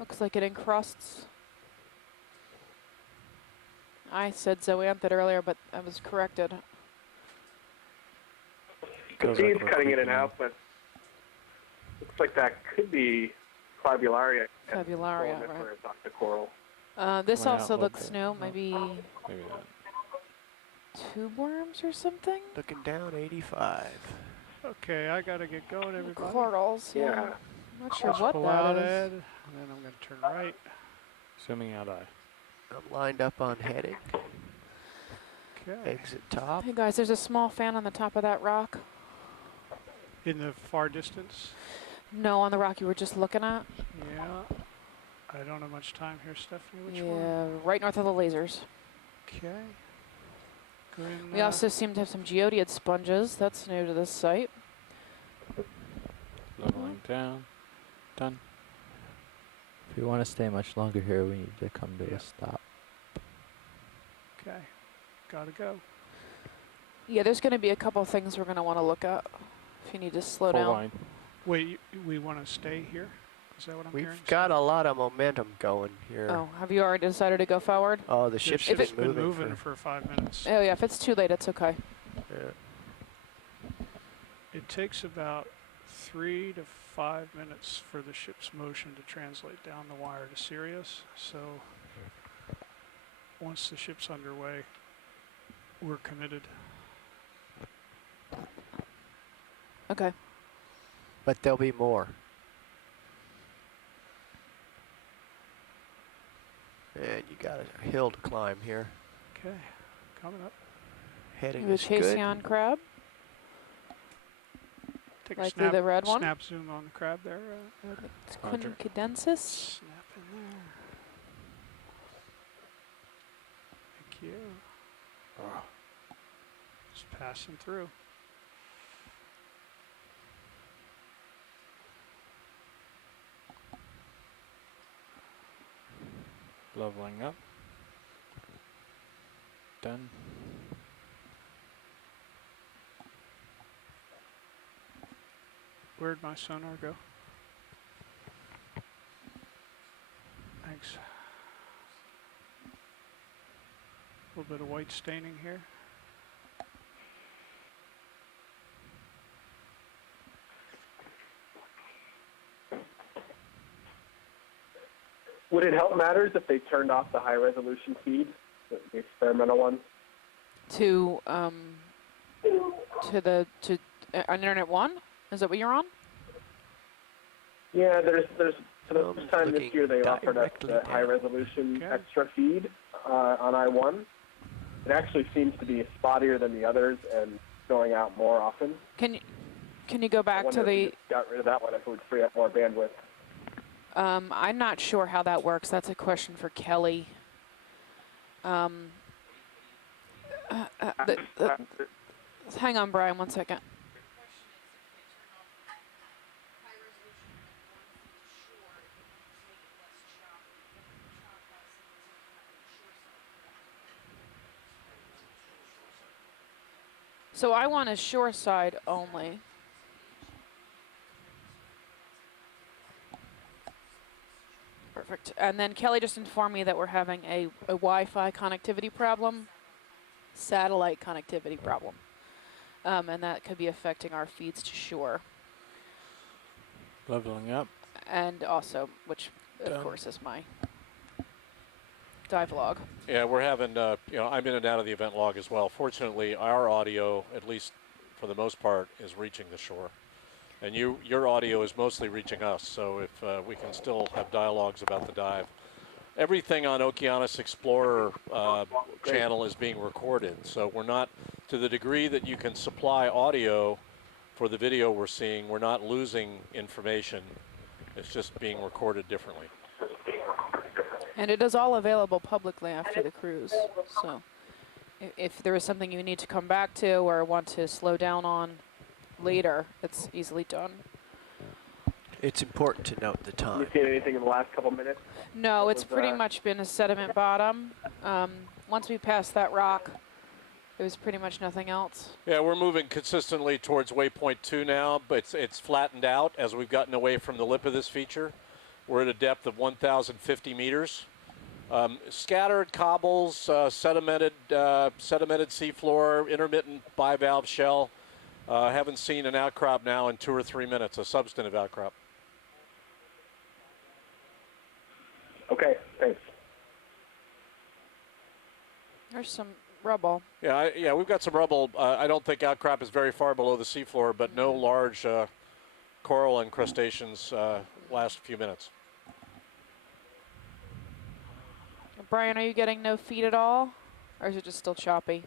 Looks like it encrusts. I said zoanthid earlier, but I was corrected. The feed's cutting in and out, but looks like that could be Fabularia. Fabularia, right. The coral. This also looks new. Maybe Maybe not. tube worms or something? Looking down 85. Okay, I gotta get going, everybody. Corals, yeah. Yeah. I'm not sure what Pull that out is. Ed, and then I'm gonna turn right. Zooming out eye. I'm lined up on heading. Okay. Exit top. Hey guys, there's a small fan on the top of that rock. In the far distance. No, on the rock you were just looking at. Yeah. I don't have much time here, Stephanie. Which Yeah, one? right north of the lasers. Okay. Go in, We also seem to have some geodeid sponges. That's new to this site. Leveling down. Done. If you want to stay much longer here, we need to come to a stop. Okay. Gotta go. Yeah, there's going to be a couple things we're going to want to look at. If you need to slow Full down. line. Wait, we want to stay here? Is that what I'm hearing? We've got a lot of momentum going here. Oh, have you already decided to go forward? Oh, the ship's been been moving. moving for 5 minutes. Oh yeah, if it's too late, it's okay. Yeah. It takes about 3 to 5 minutes for the ship's motion to translate down the wire to Sirius. So once the ship's underway, we're committed. Okay. But there'll be more. And you got a hill to climb here. Okay, coming up. Heading The is good. Chaseon crab. Take a Likely snap, the red one? snap zoom on the crab there. Ed. It's Roger. Quincadensis. Snap in there. Thank you. Just passing through. Leveling up. Done. Where'd my sonar go? Thanks. A little bit of white staining here. Would it help matters if they turned off the high resolution feed, the experimental one? To on Internet 1? Is that what you're on? Yeah, there's for the first time this Looking year they offered us directly the high down. resolution Okay. extra feed on I-1. It actually seems to be spottier than the others and going out more often. Can you go I back wonder to if we the? just got rid of that one if it would free up more bandwidth. I'm not sure how that works. That's a question for Kelly. Hang on, Brian, 1 second. So I want a shore side only. Perfect. And then Kelly just informed me that we're having a Wi-Fi connectivity problem, satellite connectivity problem. And that could be affecting our feeds to shore. Leveling up. And also, which of Done. course is my dive log. Yeah, we're having, I'm in and out of the event log as well. Fortunately, our audio, at least for the most part, is reaching the shore. And your audio is mostly reaching us, so if we can still have dialogues about the dive. Everything on Okeanos Explorer channel is being recorded, so we're not, to the degree that you can supply audio for the video we're seeing, we're not losing information. It's just being recorded differently. And it is all available publicly after the cruise. So if there is something you need to come back to or want to slow down on later, it's easily done. It's important to note the Have you time. seen anything in the last couple minutes? No, it's was, pretty much been a sediment bottom. Once we passed that rock, there was pretty much nothing else. Yeah, we're moving consistently towards waypoint 2 now, but it's flattened out as we've gotten away from the lip of this feature. We're at a depth of 1,050 meters. Scattered cobbles, sedimented seafloor, intermittent bivalve shell. Haven't seen an outcrop now in 2 or 3 minutes, a substantive outcrop. Okay, thanks. There's some rubble. Yeah, we've got some rubble. I don't think outcrop is very far below the seafloor, but no large coral incrustations last few minutes. Brian, are you getting no feed at all? Or is it just still choppy?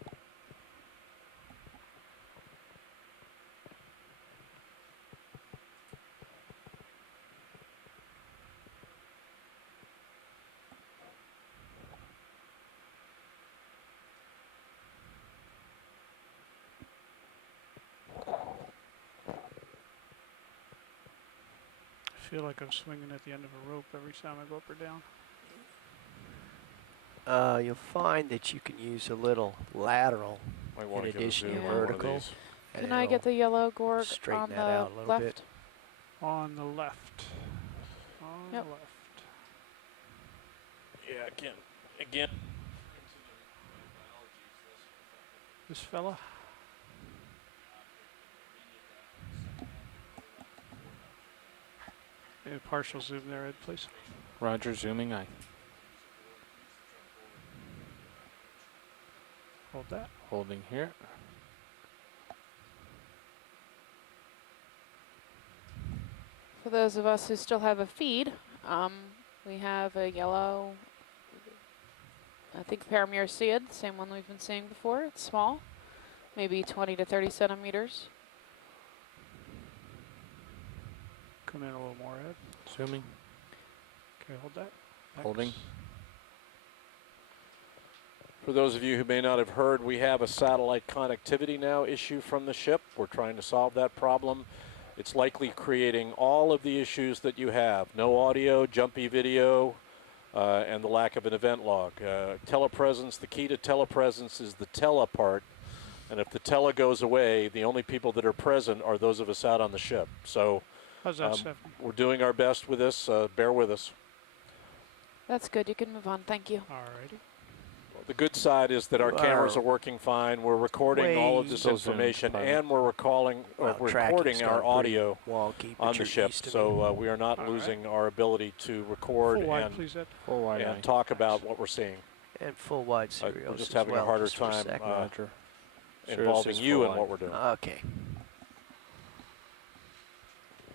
I feel like I'm swinging at the end of a rope every time I go up or down. You'll find that you can use a little lateral Might in want to give a addition zoom to on one of vertical. these. Can I get the yellow gorg straighten on that the out a little left? bit. On the left. On Yep. the left. Yeah, again. This fella? A partial zoom there, Ed, please. Roger, zooming aye. Hold that. Holding here. For those of us who still have a feed, we have a yellow, I think Paramuricid, same one we've been seeing before. It's small, maybe 20 to 30 centimeters. Come in a little more, Ed. Zooming. Okay, hold that. Holding. Thanks. For those of you who may not have heard, we have a satellite connectivity now issue from the ship. We're trying to solve that problem. It's likely creating all of the issues that you have. No audio, jumpy video, and the lack of an event log. Telepresence, the key to telepresence is the tele part. And if the tele goes away, the only people that are present are those of us out on the ship. So How's that, Stephanie? we're doing our best with this. Bear with us. That's good. You can move on. Thank you. Alrighty. The good side is that our You cameras are are working fine. We're recording all of way this still zoomed information, fine. and we're Well, tracking's recording our gone pretty audio wonky, but on the you're ship. east of me. So we are not All right. losing our ability to record Full wide, and, please, Ed. Full wide aye. and talk about what we're seeing, And full wide we're serials just as having a well, harder just for a time, second. Roger. involving Sirius is you full in wide. what we're doing. Okay.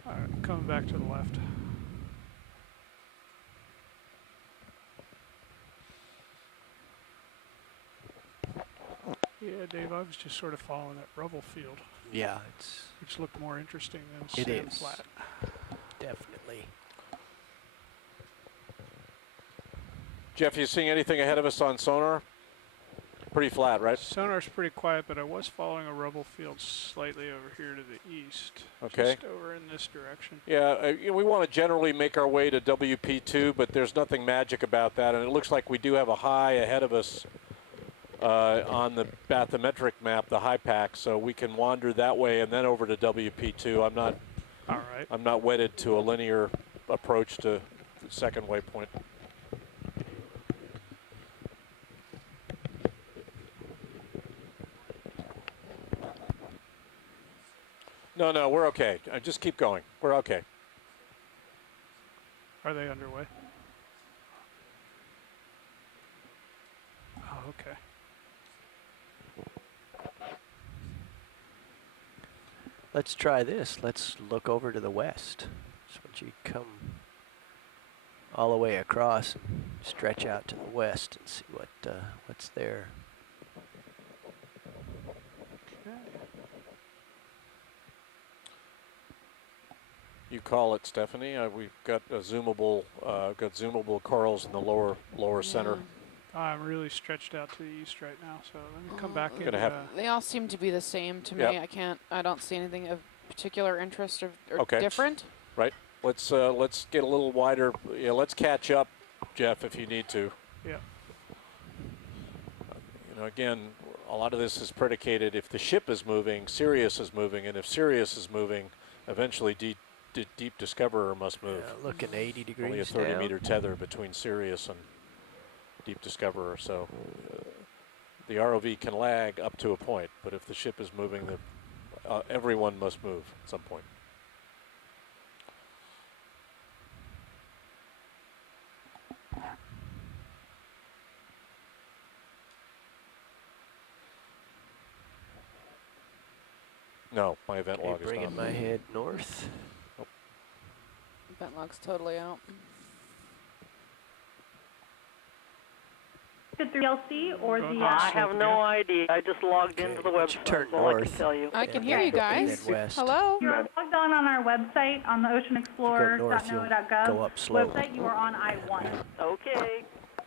Alright, coming back to the left. Yeah, Dave, I was just sort of following that rubble field, Yeah, it's which looked more interesting than It sand is. flat. definitely. Jeff, you seeing anything ahead of us on sonar? Pretty flat, right? Sonar's pretty quiet, but I was following a rubble field slightly over here to the east. Okay. Just over in this direction. Yeah, we want to generally make our way to WP2, but there's nothing magic about that, and it looks like we do have a high ahead of us on the bathymetric map, the high pack, so we can wander that way and then over to WP2. Alright. I'm not wedded to a linear approach to the second waypoint. No, we're okay. Just keep going. We're okay. Are they underway? Oh, okay. Let's try this. Let's look over to the west. So once you come all the way across and stretch out to the west and see what's there. Okay. You call it, Stephanie. We've got zoomable corals in the lower center. I'm really stretched out to the east right now, so let me come back in. Gonna have- They all seem to be the same to Yep. me. I don't see anything of particular interest or Okay. different. Let's get a little wider. Yeah, let's catch up, Jeff, if you need to. Yeah. Again, a lot of this is predicated if the ship is moving, Sirius is moving, and if Sirius is moving, eventually deep Discoverer must move. Looking 80 degrees Only a down. 30-meter tether between Sirius and deep Discoverer, so the ROV can lag up to a point, but if the ship is moving, everyone must move at some point. No, my event Okay, log is bringing not. my head north. Event log's totally out. The 3LC or the... I have no idea. I just logged into the website, Turn so all I can north. tell you. I can hear Okay. you guys. And then west. Hello? You're logged on our website on the north, you'll oceanexplorer.noaa.gov go up slow. website. You are on I-1. Okay.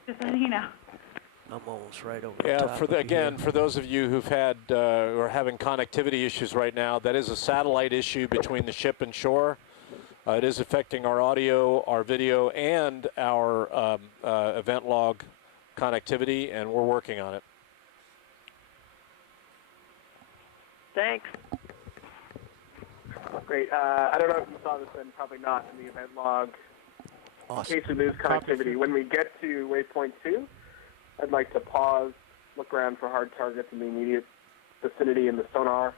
Just so you know. I'm almost right over the Yeah, top for of you again, here. for those of you who've had who are having connectivity issues right now, that is a satellite issue between the ship and shore. It is affecting our audio, our video, and our event log connectivity, and we're working on it. Thanks. Great. I don't know if you saw this, and probably not in the event log. Awesome. In case we lose connectivity, when we get to waypoint 2, I'd like to pause, look around for hard targets in the immediate vicinity in the sonar,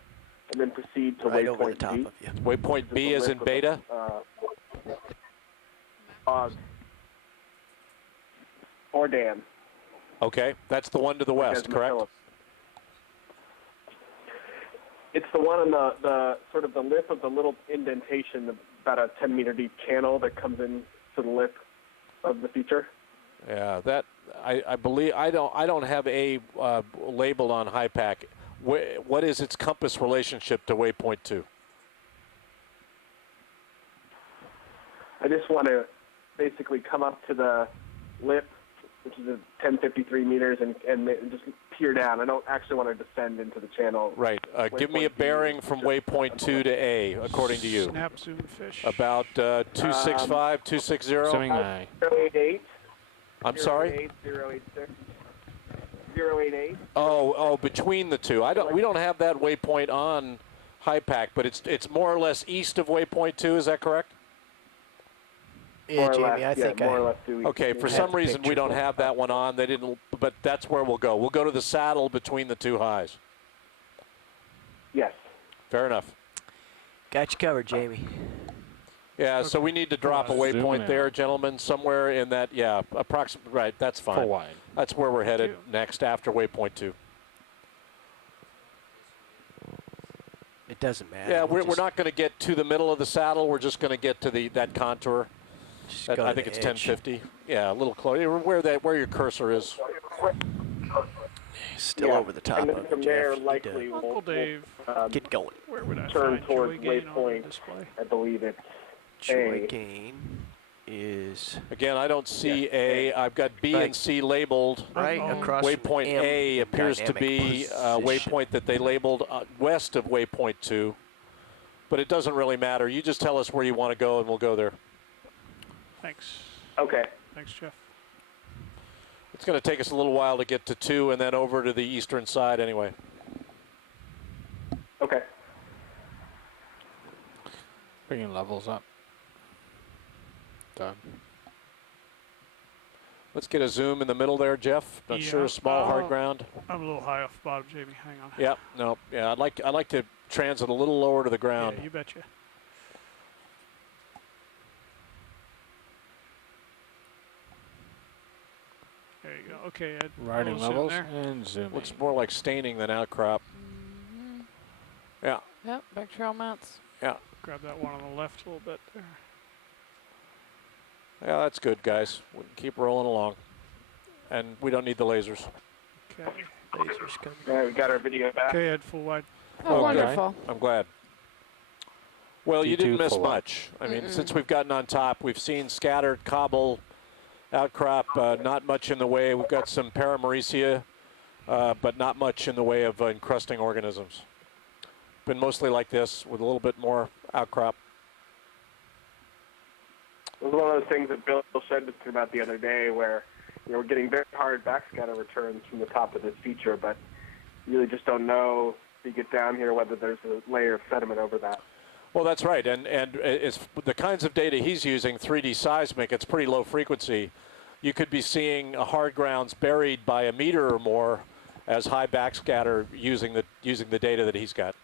and then proceed to Right over the waypoint top B. of you. Waypoint B is in beta. Or Dan. Okay, that's the one to the west, Desmond correct? Phillips. It's the one on the sort of the lip of the little indentation, about a 10-meter deep channel that comes in to the lip of the feature. Yeah, that I believe I don't have a labeled on HiPAC. What is its compass relationship to waypoint 2? I just want to basically come up to the lip, which is 1053 meters, and just peer down. I don't actually want to descend into the channel. Right. Give me a bearing from waypoint 2 to A, according to you. Snap zoom fish. About 265, 260. Zooming eye. 088. I'm sorry. 086. 088. Oh, between the two. We don't have that waypoint on HiPAC, but it's more or less east of waypoint 2. Is that correct? Yeah, Jamie, I think more or I... less do we Okay, for have some the reason we picture. don't have that one on. They didn't, but that's where we'll go. We'll go to the saddle between the two highs. Yes. Fair enough. Got you covered, Jamie. Yeah, so we need to drop a Zoom waypoint in. there, gentlemen, somewhere in that, yeah, approximately, right, that's fine. Full wide. That's where we're headed you. next after waypoint 2. It doesn't matter. Yeah, We'll we're just- not going to get to the middle of the saddle. We're just going to get to that contour. just That- go I to think the it's edge. 1050. Yeah, a little closer. Where your cursor is. Still Yeah, over the top and of then you, from Jeff. there, You need likely to Uncle Dave, get going. where would I turn find towards joy gain on the waypoint. display? I believe it's Joy A. gain is Again, I don't see A. I've got B Right. and C labeled. right Uh-oh. across from Waypoint M A in appears to dynamic be a position. waypoint that they labeled west of waypoint 2. But it doesn't really matter. You just tell us where you want to go, and we'll go there. Thanks. Okay. Thanks, Jeff. It's going to take us a little while to get to 2 and then over to the eastern side anyway. Okay. Bringing levels up. Done. Let's get a zoom in the middle there, Jeff. Not Yeah. sure, small hard Oh. ground. I'm a little high off the bottom, Jamie. Hang on. Yeah, no, yeah. I'd like to transit a little lower to the ground. Yeah, you betcha. There you go. Okay, Ed. Riding Little zoom levels there. and zooming. Looks more like staining than outcrop. Yeah, Yep, bacterial mounts. yeah. Grab that one on the left a little bit there. Yeah, that's good, guys. We can keep rolling along. And we don't need the lasers. Okay. Lasers coming. All right, we got our video back. Okay, Ed, full wide. Oh, Okay. wonderful. I'm glad. Well, you D2 didn't miss full out. much. I mean, since we've gotten on top, we've seen scattered cobble, outcrop, not much in the way. We've got some paramaricia, but not much in the way of encrusting organisms. Been mostly like this with a little bit more outcrop. It was one of those things that Bill said about the other day where we're getting very hard backscatter returns from the top of this feature, but you really just don't know if you get down here whether there's a layer of sediment over that. Well, that's right, and it's the kinds of data he's using, 3D seismic. It's pretty low frequency. You could be seeing hard grounds buried by a meter or more as high backscatter using the data that he's got.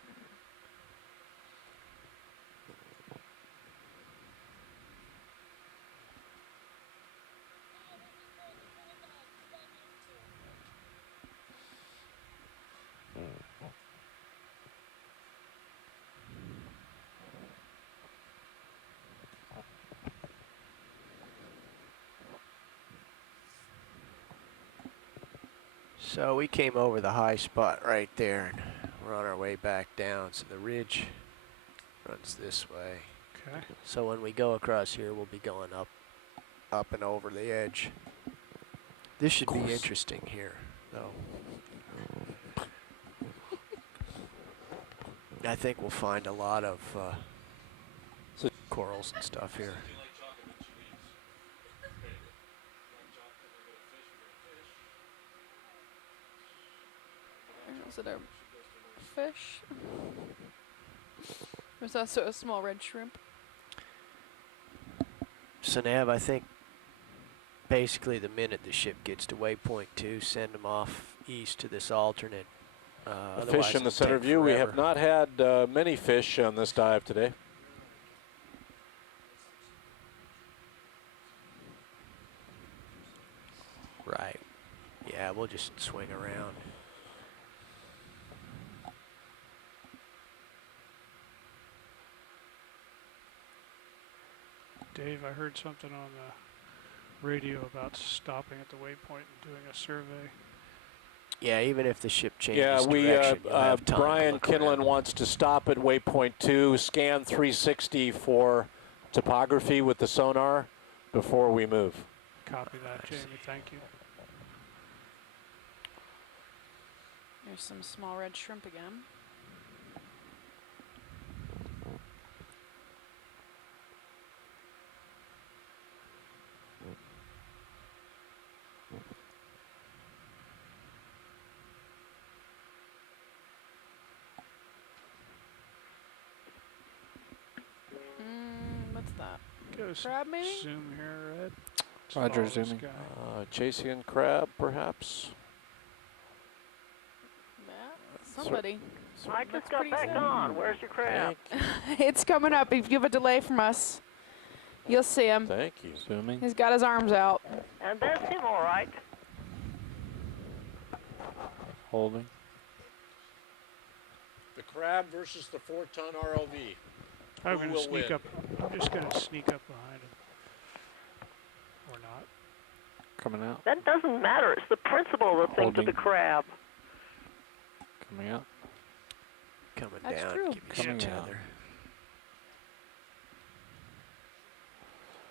So we came over the high spot right there, and we're on our way back down. So the ridge runs this way. Okay. So when we go across here, we'll be going up and over the edge. This should be interesting here, though. I think we'll find a lot of corals and stuff here. Is it a fish? There's also a small red shrimp. So Nav, I think basically the minute the ship gets to waypoint 2, send them off east to this alternate. Fish in the center view. We have not had many fish on this dive today. Right. Yeah, we'll just swing around. Dave, I heard something on the radio about stopping at the waypoint and doing a survey. Yeah, even if the ship changes Yeah, direction, you'll have time to Brian look Kinlan around. wants to stop at waypoint 2, scan 360 for topography with the sonar before we move. Copy that, Jamie. Thank you. There's some small red shrimp again. What's that? Go Crab maybe? zoom here, Ed. Let's Roger, follow this zooming. guy. Chasing crab, perhaps. Yeah, somebody. I Looks just got pretty back sad. on. Where's your crab? It's coming up. If you have a delay from us, you'll see him. Thank you. Zooming. He's got his arms out. And that's him, all right. Holding. The crab versus the 4-ton ROV. I'm Who going to will sneak win? up. I'm just going to sneak up behind him. Or not. Coming out. That doesn't matter. It's the principle of the thing to Holding. the crab. Coming out. Coming That's down, true. give each Coming out. other.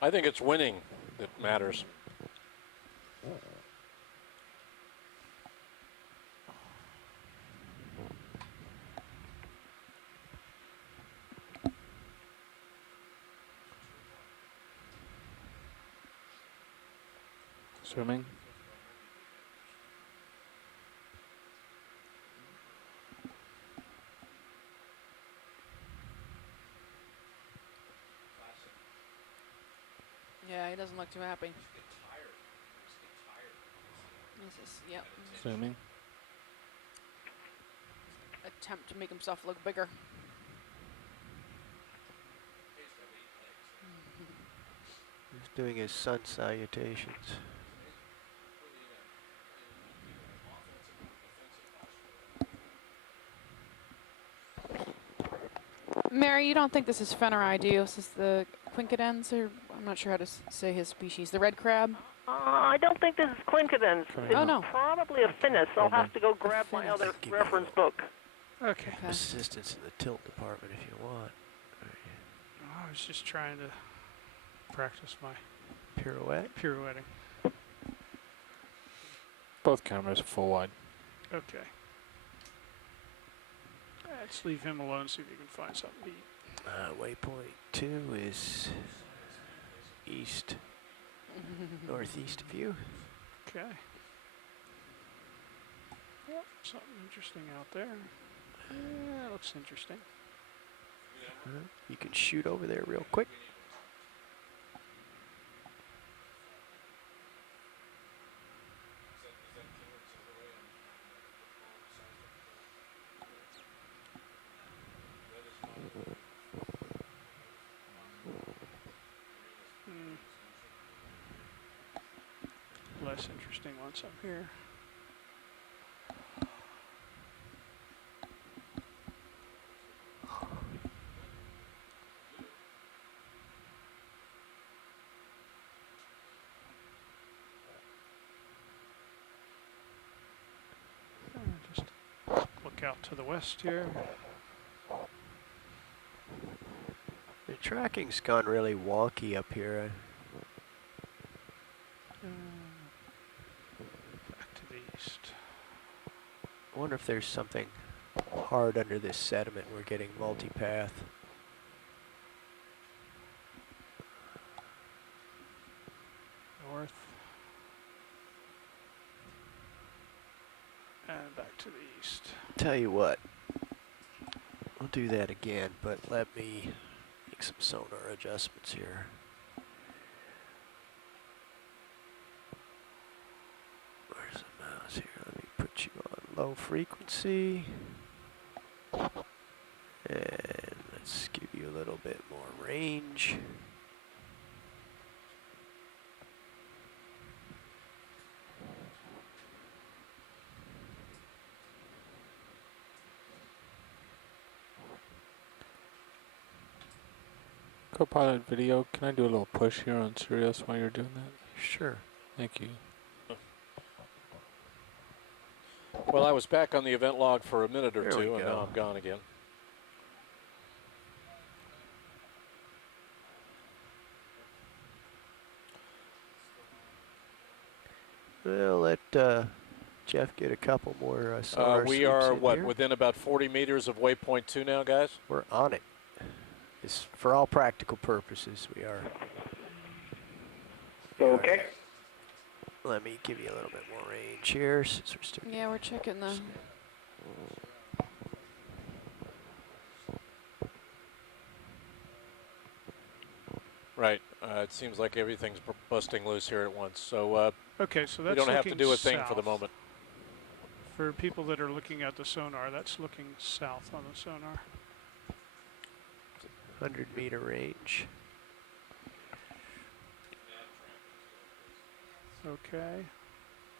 I think it's winning that matters. Swimming. Yeah, he doesn't look too happy. This is, yep. Zooming. Attempt to make himself look bigger. He's doing his sun salutations. Mary, you don't think this is Fennerai, do you? This is the quincadens, or I'm not sure how to say his species. The red crab? I don't think this is quincadens. Coming It's out. Oh, no. probably a finnis. I'll have to go grab my finnis. other Give me reference a- book. Okay. Okay. Assistance in the tilt department if you want. I was just trying to practice my Pirouette. pirouetting. Both cameras are full wide. Okay. Let's leave him alone, see if he can find something to eat. Waypoint 2 is east, northeast of you. Okay. Yep, something interesting out there. Yeah, looks interesting. You can shoot over there real quick. Less interesting ones up here. Just look out to the west here. The tracking's gone really wonky up here. Back to the east. I wonder if there's something hard under this sediment. We're getting multipath. North. And back to the east. Tell you what, I'll do that again, but let me make some sonar adjustments here. Where's the mouse here? Let me put you on low frequency. And let's give you a little bit more range. Copilot video, can I do a little push here on Sirius while you're doing that? Sure. Thank you. Well, I was back on the event log for a minute or There we two, and go. now I'm gone again. We'll let Jeff get a couple more sonar We sweeps are, in what, here. within about 40 meters of waypoint 2 now, guys? We're on it. It's, for all practical purposes, we are. Okay. Let me give you a little bit more range here since we're still. Yeah, we're checking the. Right. It seems like everything's busting loose here at once. So Okay, so that's we don't have to looking do a thing for the south. moment. For people that are looking at the sonar, that's looking south on the sonar. 100-meter range. Okay.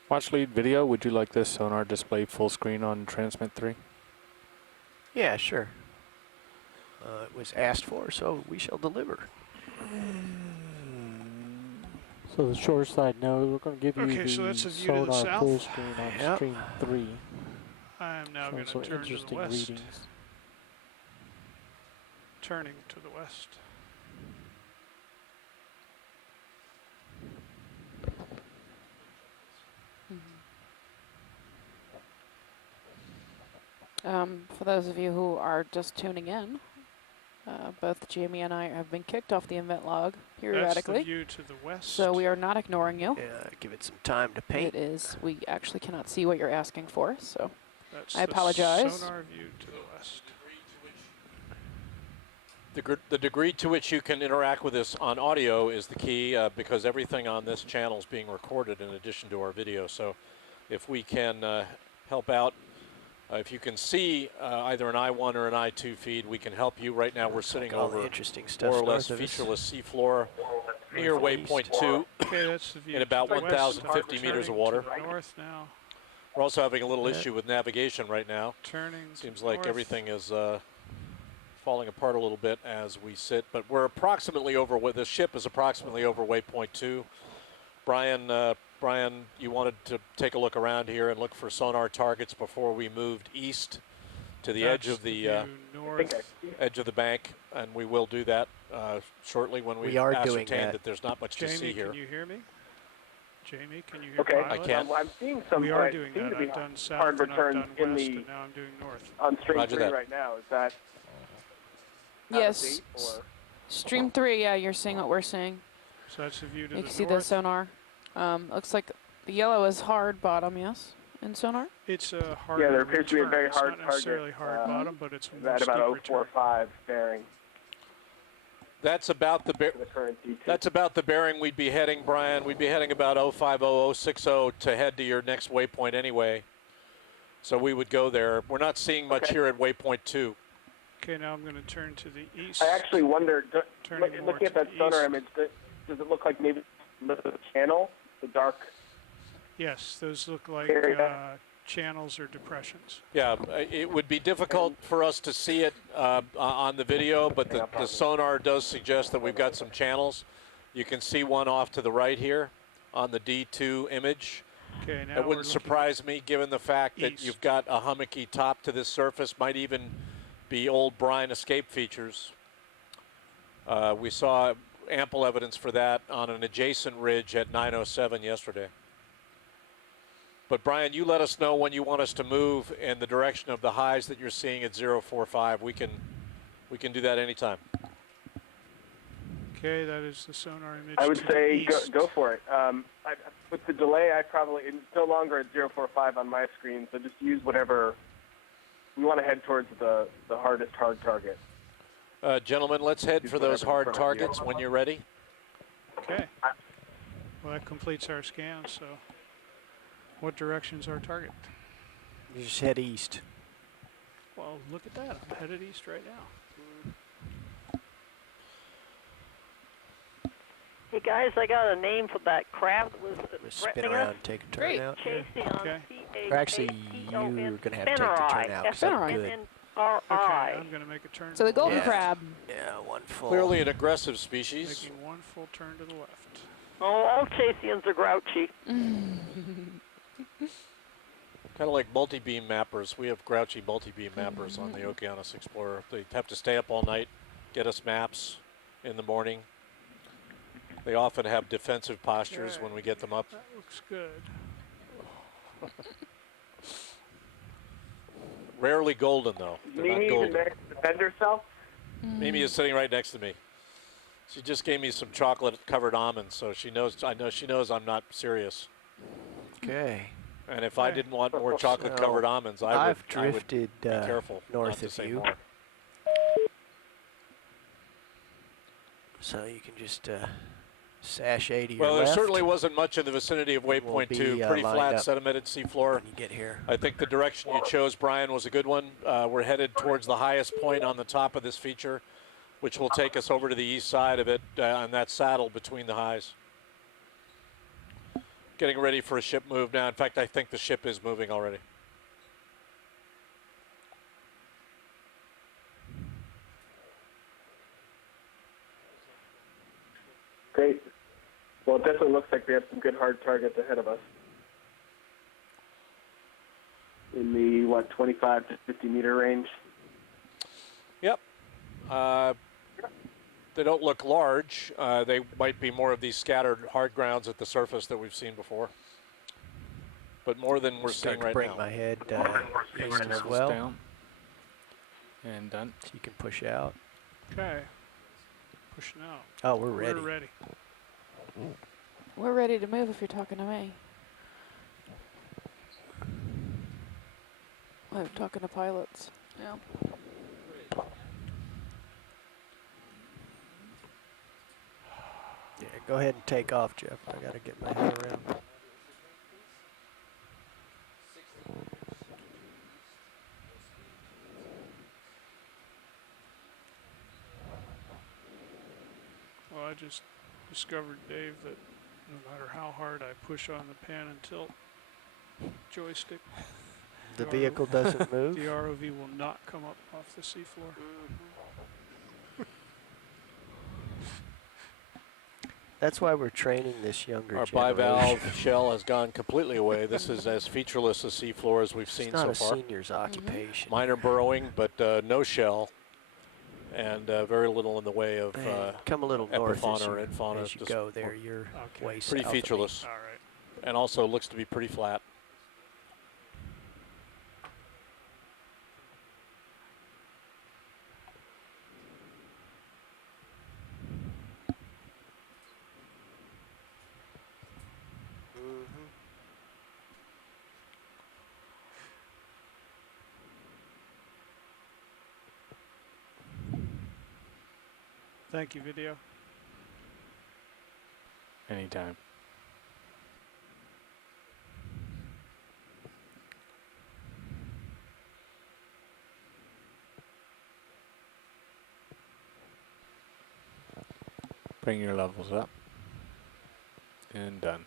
Watch lead video, would you like this sonar display full screen on transmit 3? Yeah, sure. It was asked for, so we shall deliver. So the shore side, no, we're going to give you Okay, the so that's a view to the sonar full south. screen on Yep. stream 3. I am now going Showing to some turn to the interesting west. readings. Turning to the west. For those of you who are just tuning in, both Jamie and I have been kicked off the event log That's periodically. the view to the west. So we are not ignoring you. Yeah, give it some time to paint. It is. We actually cannot see what you're asking for, so That's I apologize. The sonar view to the west. The degree to which you can interact with this on audio is the key because everything on this channel is being recorded in addition to our video. So if we can help out, if you can see either an I1 or an I2 feed, we can help you. Right now we're sitting All the over interesting stuff more or less north of us. featureless seafloor near waypoint 2 Okay, that's the view in to about the west. 1,050 meters of water. Turning to the north now. We're also having a little Yeah. issue with navigation right now. Turning. Seems to like north. everything is falling apart a little bit as we sit, but we're approximately over. The ship is approximately over waypoint 2. Brian, you wanted to take a look around here and look for sonar targets before we moved east to the edge That's of the view north. edge of the bank, and we will do that shortly when we are doing ascertain that. there's not much to see Jamie, here. can you hear me? Jamie, can you hear Okay. pilot? I can. I'm seeing some We are that doing seem that. to be I've done south hard and I've returns done in west, the and now I'm doing north. on stream Roger 3 that. right now. Is that out of yes, date, or? stream 3. Yeah, you're seeing what we're seeing. So that's the view to You the can see north. the sonar. Looks like the yellow is hard bottom, yes, in sonar? It's a hard. Yeah, there appears to be a return. very It's hard not necessarily target, hard bottom, but it's more at steep about return. 045 bearing That's about the for the current D2. That's about the bearing we'd be heading, Brian. We'd be heading about 050, 060 to head to your next waypoint anyway. So we would go there. We're not seeing much Okay. here at waypoint 2. Okay, now I'm going to turn to the east. I actually wonder, Turning more looking at to that the sonar east. image, does it look like maybe the channel, the dark? Yes, those look like Area. channels or depressions. Yeah, it would be difficult for us to see it on the video, but the sonar does suggest that we've got some channels. You can see one off to the right here on the D2 image. Okay, now That we're wouldn't looking surprise me given the fact that east. you've got a hummocky top to this surface, might even be old brine escape features. We saw ample evidence for that on an adjacent ridge at 907 yesterday. But Brian, you let us know when you want us to move in the direction of the highs that you're seeing at 045. We can do that anytime. Okay, that is the sonar image. I would to the say east. go for it. With the delay, it's no longer at 045 on my screen, so just use whatever. We want to head towards the hardest hard target. Gentlemen, let's head for those hard targets when you're ready. Okay. Well, that completes our scan. So, what direction's our target? You just head east. Well, look at that. I'm headed east right now. Hey guys, I got a name for that crab that was Let's spin threatening around us. and take a turn Great. out here. Chasing on Okay. Or actually, you're going to have to take the turn out because I'm Spinnerai. good. Okay, S-N-N-R-I. I'm going to make a turn. So the to the golden Yeah. crab. Yeah, one full. Clearly an aggressive species. Making one full turn to the left. Oh, all Chasians are grouchy. Kind of like multi-beam mappers. We have grouchy multi-beam mappers on the Okeanos Explorer. They have to stay up all night, get us maps in the morning. They often have defensive postures Okay. when we get them up. That looks good. Rarely golden, though. They're not Mimi even golden. managed to defend herself. Mimi is sitting right next to me. She just gave me some chocolate-covered almonds, so she knows. She knows I'm not serious. Okay. And if I Okay. didn't want more chocolate-covered So, almonds, I've I would drifted be careful north not to of say you. more. So you can just sashay to your Well, there left certainly wasn't much in the vicinity of We'll waypoint be, 2. Pretty lined flat, up. sedimented seafloor. when you get here. I think the direction you chose, Brian, was a good one. We're headed towards the highest point on the top of this feature, which will take us over to the east side of it on that saddle between the highs. Getting ready for a ship move now. In fact, I think the ship is moving already. Great. Well, it definitely looks like we have some good hard targets ahead of us. In the, 25 to 50 meter range. Yep. They don't look large. They might be more of these scattered hard grounds at the surface that we've seen before. But more than we're Start seeing to right bring now. my head east as Levels well, down. And done. so you can push out. Okay. Pushing out. Oh, we're ready. We're ready. We're ready to move if you're talking to me. I'm talking to pilots. Yeah. Yeah, go ahead and take off, Jeff. I got to get my head around. Well, I just discovered, Dave, that no matter how hard I push on the pan and tilt joystick, The RO vehicle doesn't move. the ROV will not come up off the seafloor. That's why we're training this younger Our generation. bivalve shell has gone completely away. This is as featureless a seafloor as we've It's seen not so a far. senior's occupation. Minor burrowing, but no shell, and very little in the way of And come a little north epifauna as or you, inffauna. as you Just go there. You're Okay. way south pretty of me. featureless, All right. and also looks to be pretty flat. Thank you, video. Anytime. Bring your levels up. And done.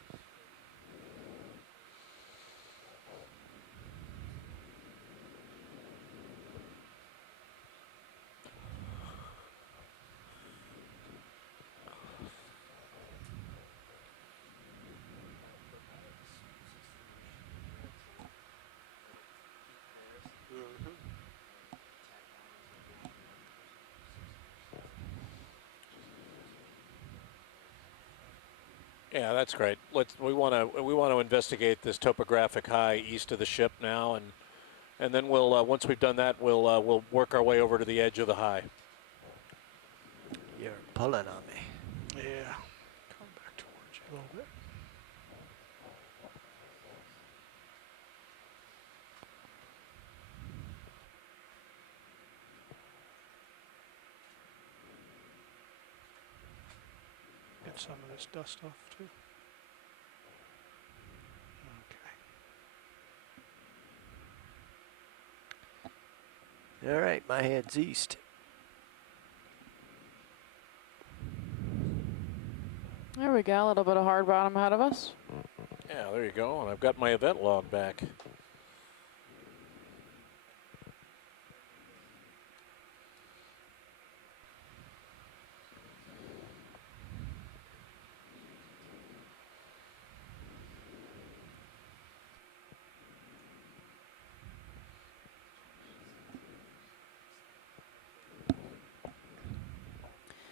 Yeah, that's great. We want to investigate this topographic high east of the ship now, and then we'll once we've done that, we'll work our way over to the edge of the high. You're pulling on me. Yeah. Come back towards you a little bit. Get some of this dust off too. Okay. All right, my head's east. There we go, a little bit of hard bottom ahead of us. Yeah, there you go. And I've got my event log back.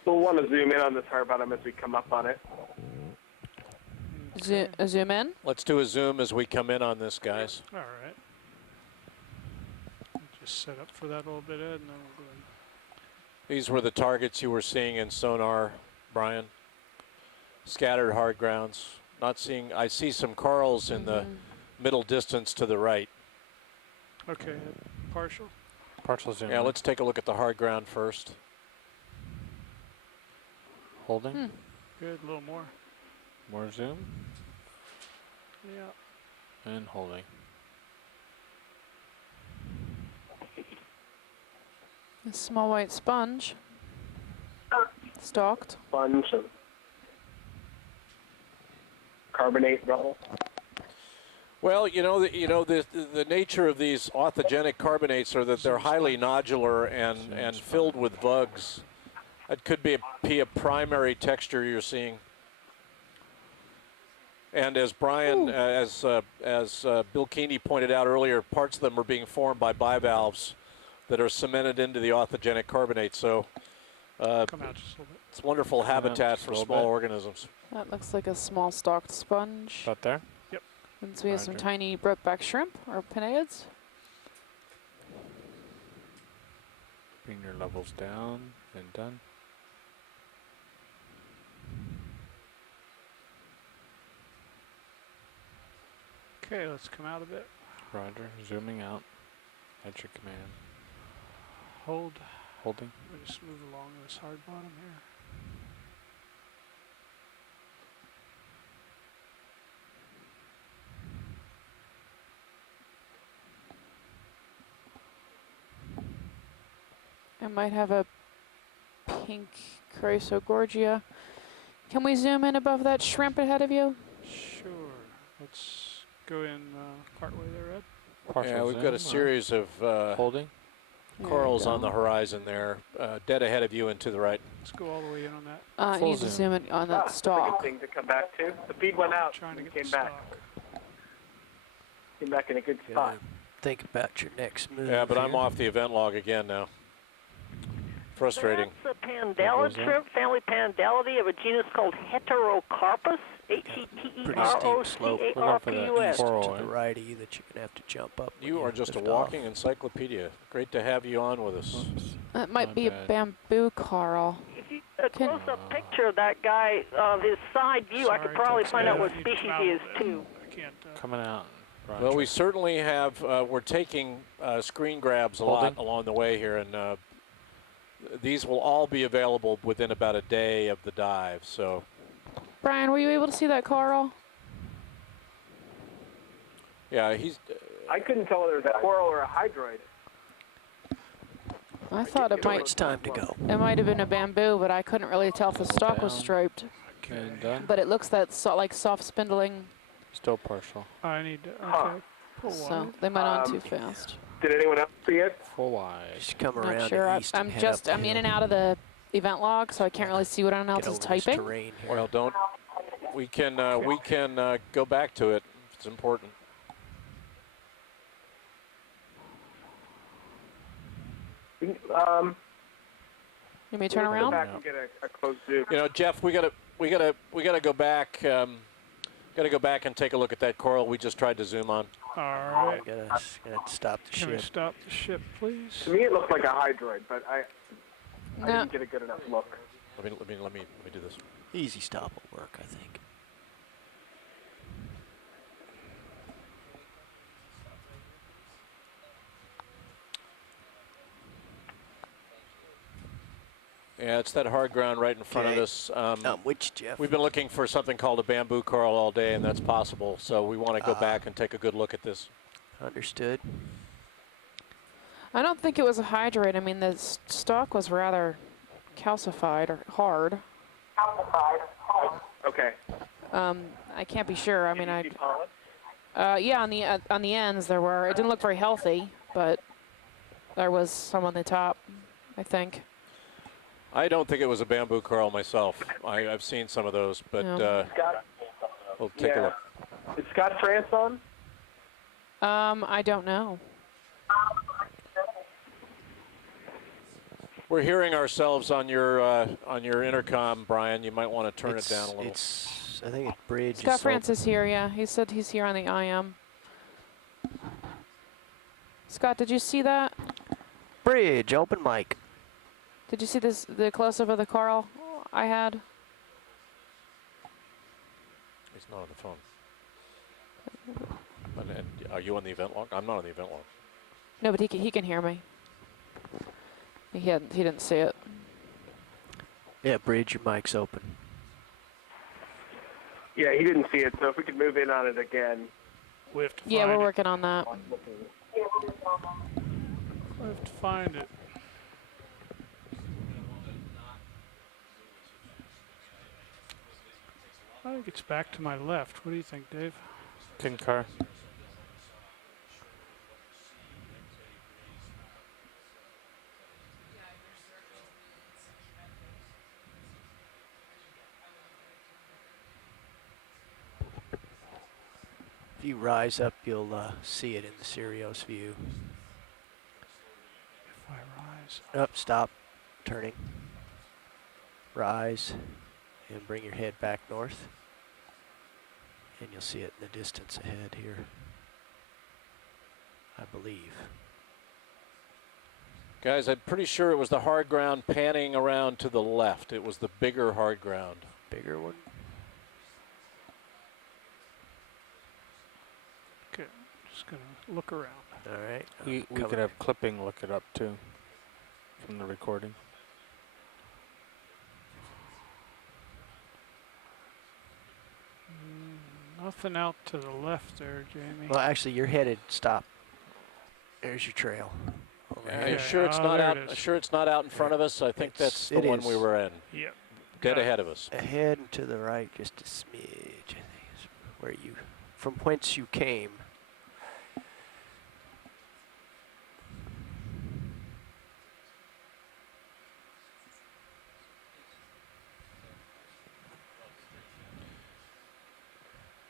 We'll want to zoom in on this hard bottom as we come up on it. Zoom in. Let's do a zoom as we come in on this, guys. All right. Just set up for that a little bit, Ed, and then we'll go ahead. These were the targets you were seeing in sonar, Brian. Scattered hard grounds. Not seeing. I see some corals in the middle distance to the right. Okay, partial. Partial zoom. Yeah, let's take a look at the hard ground first. Holding. Good, a little more. More zoom. Yeah. And holding. A small white sponge. Stalked. Sponge and carbonate rubble. Well, the nature of these authogenic carbonates are that they're highly nodular and filled with bugs. That could be a primary texture you're seeing. And as Brian, as Bill Keeney pointed out earlier, parts of them are being formed by bivalves that are cemented into the authogenic carbonate. So Come out just a little bit. it's wonderful habitat for small organisms. That looks like a small stalked sponge. About there? Yep. And so we have some Roger. tiny brokeback shrimp or pinnaeus. Bring your levels down and done. Okay, let's come out a bit. Roger. Zooming out. At your command. Hold. Holding. We'll just move along this hard bottom here. I might have a pink Chrysogorgia. Can we zoom in above that shrimp ahead of you? Sure. Let's go in partway there, Ed. Partial Yeah, we've got a zoom, series of holding. corals on the horizon there, dead ahead of you and to the right. Let's go all the way in on that. I Full need to zoom. zoom in on that That's a stalk. good thing to come back to. The feed went out Trying to and get came the back. stock. Came back in a good Gotta spot. think about your next move. Yeah, but I'm here. off the event log again now. Frustrating. That's a pandalid shrimp, family Pandalidie of a genus called Heterocarpus, Pretty steep slope. Heterocarpus. Coral, To eh? the right of you that you're gonna have to jump up. when You are just a lift walking off. encyclopedia. Great to have you on with us. That might Not be a bad. bamboo coral. If you get a close-up picture of that guy, his side view, I could Sorry, probably Tex, find Ed, out I what need to species come out he a is, little bit. too. I can't. Coming out. Roger. Well, we certainly have, we're taking screen grabs a lot Holding. along the way here, and these will all be available within about a day of the dive. So, Brian, were you able to see that coral? yeah, he's. I couldn't tell whether it was a coral or a hydroid. I thought it might. It's time to go. It might have been a bamboo, but I couldn't really tell if the stalk was Down. striped. And done. But it looks that like soft spindling, Still partial. I need to, Huh. okay, pull so wide. they went on too fast. Did anyone else see it? Full wide. Just come Not around sure. east I'm and head just up I'm the in and hill. out of the event log, so I can't really see what anyone else Get is over this typing. terrain here. Well, don't. We can go back to it. It's important. You may turn Let's around. Go back and get a close zoom. You know, Jeff, we gotta go back. Gotta go back and take a look at that coral we just tried to zoom on. All right. Gotta stop the Can we ship. stop the ship, please? To me, it looked like a hydroid, but I No. didn't get a good enough look. Let me do this. Easy stop will work, I think. Yeah, it's that hard ground right in front of Okay. us. Which, Jeff? We've been looking for something called a bamboo coral all day, and that's possible. So we want to go back and take a good look at this. Understood. I don't think it was a hydroid. I mean, the stalk was rather calcified or hard. Okay. I can't be sure. I mean, Did you see I. pollen? Yeah, on the ends there were. It didn't look very healthy, but there was some on the top, I think. I don't think it was a bamboo coral myself. I've seen some of those, but No. Scott, we'll take a yeah. look. Is Scott France on? I don't know. We're hearing ourselves on your intercom, Brian. You might want to turn it down a little. I think it's bridge. Scott is Francis here, yeah. He said he's here on the IM. Scott, did you see that? Bridge, open mic. Did you see the close-up of the coral I had? He's not on the phone. And are you on the event log? I'm not on the event log. No, but he can hear me. He didn't see it. Yeah, bridge, your mic's open. Yeah, he didn't see it, so if we could move in on it again. We have to Yeah, find we're it. working on that. We have to find it. I think it's back to my left. What do you think, Dave? Concur. If you rise up, you'll see it in the Sirius view. If I rise. Up, stop, turning. Rise, and bring your head back north. And you'll see it in the distance ahead here, I believe. Guys, I'm pretty sure it was the hard ground panning around to the left. It was the bigger hard ground. Bigger one? Okay, just gonna look around. All right. We could have clipping look it up too from the recording. Nothing out to the left there, Jamie. Well, actually, you're headed. Stop. There's your trail. Over Are here. you sure it's Oh, not there out? it is. Sure, it's not out in front of us. I think that's the It one is. we were in, Yep. dead got it. ahead of us. Ahead and to the right, just a smidge. I think is where you, from whence you came.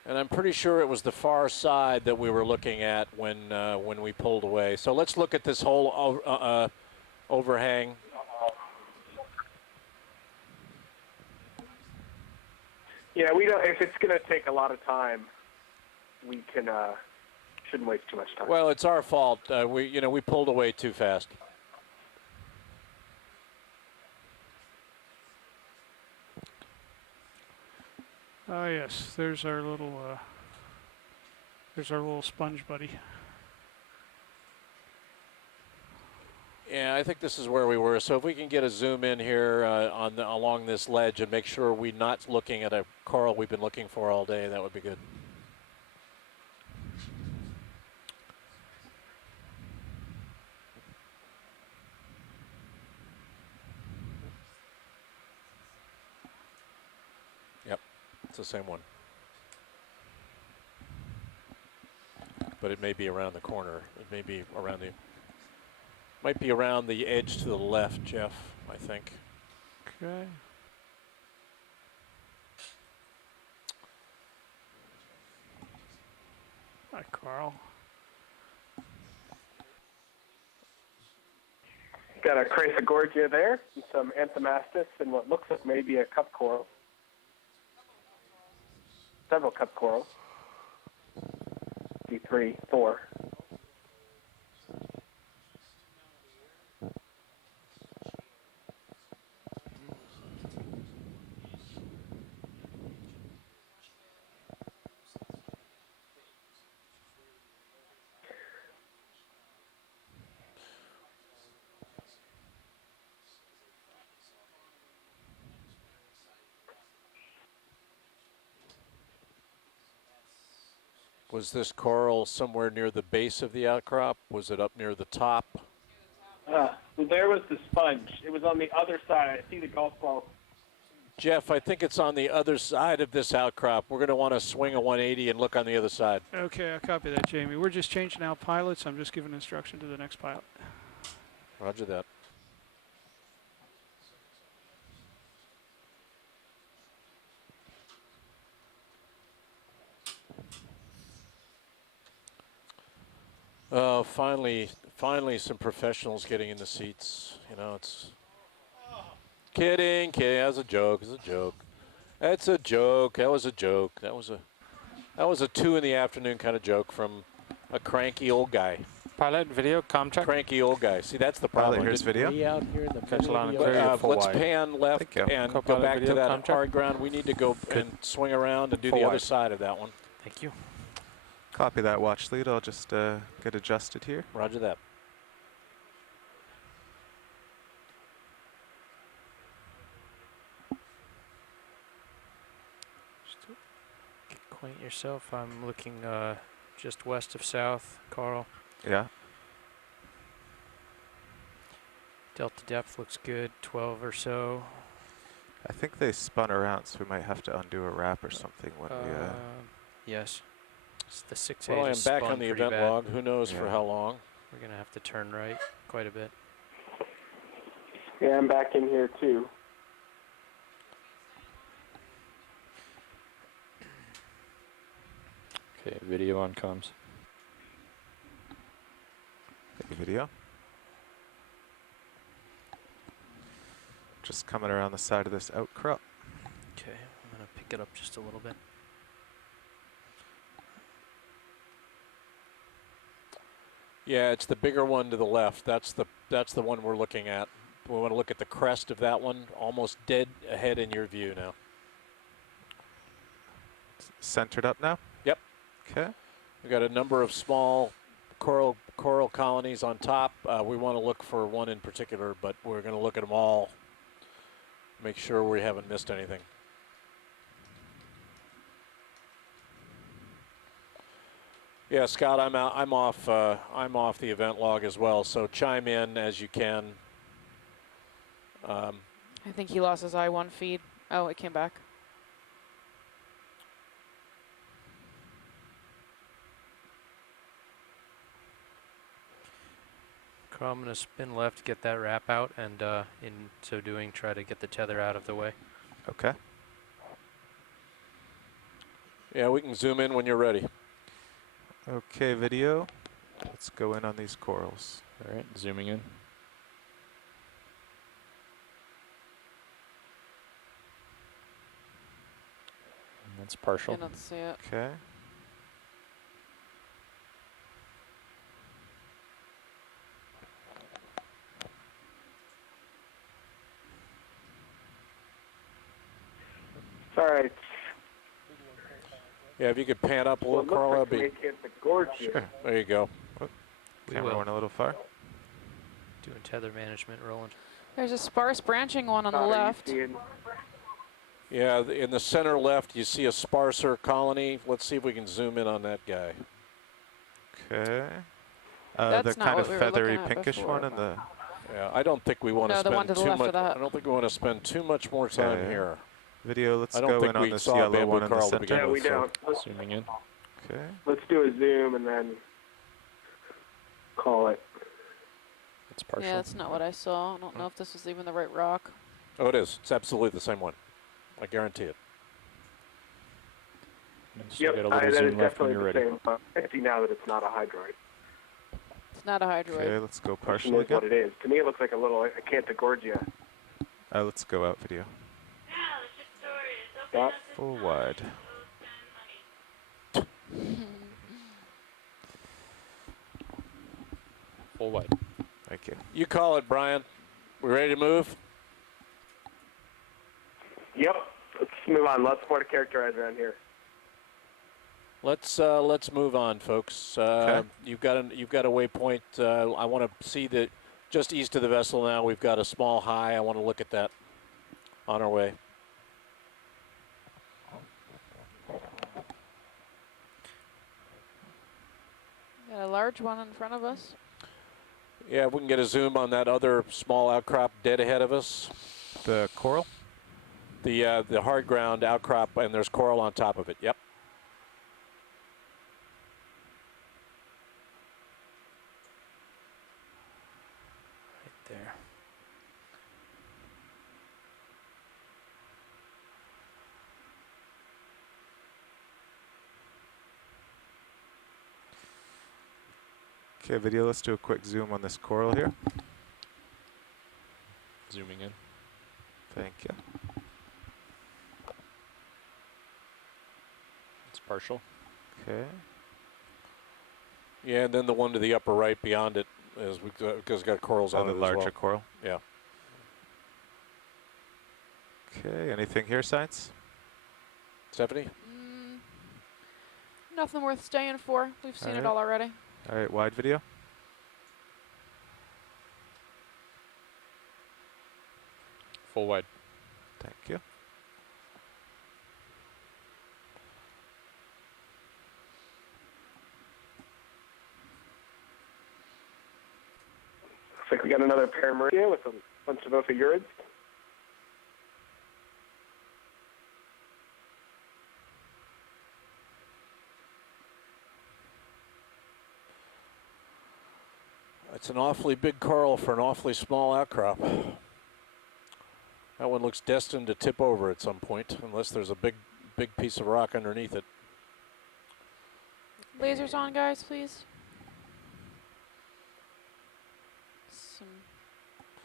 And I'm pretty sure it was the far side that we were looking at when we pulled away. So let's look at this whole overhang. Yeah, we don't. If it's going to take a lot of time, we can shouldn't waste too much time. Well, it's our fault. We pulled away too fast. Oh yes, there's our little sponge buddy. Yeah, I think this is where we were. So if we can get a zoom in here along this ledge and make sure we're not looking at a coral we've been looking for all day, that would be good. Yep, it's the same one. But it may be around the corner. It may be around the... Might be around the edge to the left, Jeff, I think. Okay. Hi, Carl. Got a Crassagorgia there, and some Anthomastus, and what looks like maybe a cup coral. Several cup corals. 3, 4. Was this coral somewhere near the base of the outcrop? Was it up near the top? Well, there was the sponge. It was on the other side. I see the golf ball. Jeff, I think it's on the other side of this outcrop. We're going to want to swing a 180 and look on the other side. Okay, I copy that, Jamie. We're just changing out pilots. I'm just giving instruction to the next pilot. Roger that. Oh, finally some professionals getting in the seats. You know, it's kidding. That was a joke. It's a joke. That's a joke. That was a joke. That was a 2 in the afternoon kind of joke from a cranky old guy. Pilot, video, com check. Cranky old guy. See, that's the problem. Here's video. Way out here in the Catch middle on of and the clear ocean. full Let's wide. pan left Thank you. and Co-pilot go back to video, that com check. hard ground. We need to go and swing around and do Full the other wide. side of that one. Thank you. Copy that watch lead. I'll just get adjusted here. Roger that. Just to acquaint yourself, I'm looking just west of south, Carl. Yeah. Delta depth looks good, 12 or so. I think they spun around, so we might have to undo a wrap or something when we. Yes. It's the 6A. Well, I'm just back spun on the pretty event bad. log. Who knows for Yeah. how long? We're going to have to turn right quite a bit. Yeah, I'm back in here too. Okay, video on comms. Take a video. Just coming around the side of this outcrop. Okay, I'm going to pick it up just a little bit. Yeah, it's the bigger one to the left. That's the one we're looking at. We want to look at the crest of that one, almost dead ahead in your view now. Centered up now? Yep. Okay. We've got a number of small coral colonies on top. We want to look for one in particular, but we're going to look at them all. Make sure we haven't missed anything. Yeah, Scott, I'm out. I'm off the event log as well. So chime in as you can. I think he lost his I-1 feed. Oh, it came back. Carl, I'm going to spin left, get that wrap out, and in so doing, try to get the tether out of the way. Okay. Yeah, we can zoom in when you're ready. Okay, video. Let's go in on these corals. All right, zooming in. That's partial. Cannot see it. Okay. All right. Yeah, if you could pan up a Well, little, it Carl, looks that'd like be. we hit the gorge here. Sure. There you go. Camera will. went a little far. Doing tether management, Roland. There's a sparse branching one on the Are you left. seeing- Yeah, in the center left, you see a sparser colony. Let's see if we can zoom in on that guy. Okay. That's the not kind what of we were feathery looking at pinkish before, one in the. Yeah, I don't think we want to No, the one spend to the too left of much. that. I don't think we want to spend too much more time Okay. here. Video, let's I don't go think in on we this saw yellow bamboo one in the Carl to center. begin Yeah, with, we so don't. Let's, Zooming in. Okay. let's do a zoom and then call it. It's partial. Yeah, that's not what I saw. I don't know if this was even the right rock. Oh, it is. It's absolutely the same one. I guarantee it. And still get a Yep, little that is zoom left when definitely you're the ready. same. I see now that it's not a hydroid. It's not a hydroid. Okay, let's go Question partial is what again. it is. To me, it looks like a little Acanthogorgia. Let's go out video. Stop. Full wide. Full wide. Thank you. You call it, Brian. We ready to move? Yep. Let's move on. Lots more to characterize around here. Let's move on, folks. Okay. You've got a waypoint. I want to see that just east of the vessel now. We've got a small high. I want to look at that on our way. Got a large one in front of us. Yeah, if we can get a zoom on that other small outcrop dead ahead of us. The coral? The hard ground outcrop, and there's coral on top of it. Yep. Right there. Okay, video, let's do a quick zoom on this coral here. Zooming in. Thank you. It's partial. Okay. Yeah, and then the one to the upper right beyond it is because it's got corals on the it as larger well. coral. Yeah. Okay, anything here, Science? Stephanie? Nothing worth staying for. We've seen it all already. All right, wide video. Full wide. Thank you. Looks like we got another parameridia with a bunch of ophiurids. It's an awfully big coral for an awfully small outcrop. That one looks destined to tip over at some point, unless there's a big piece of rock underneath it. Lasers on, guys, please. Some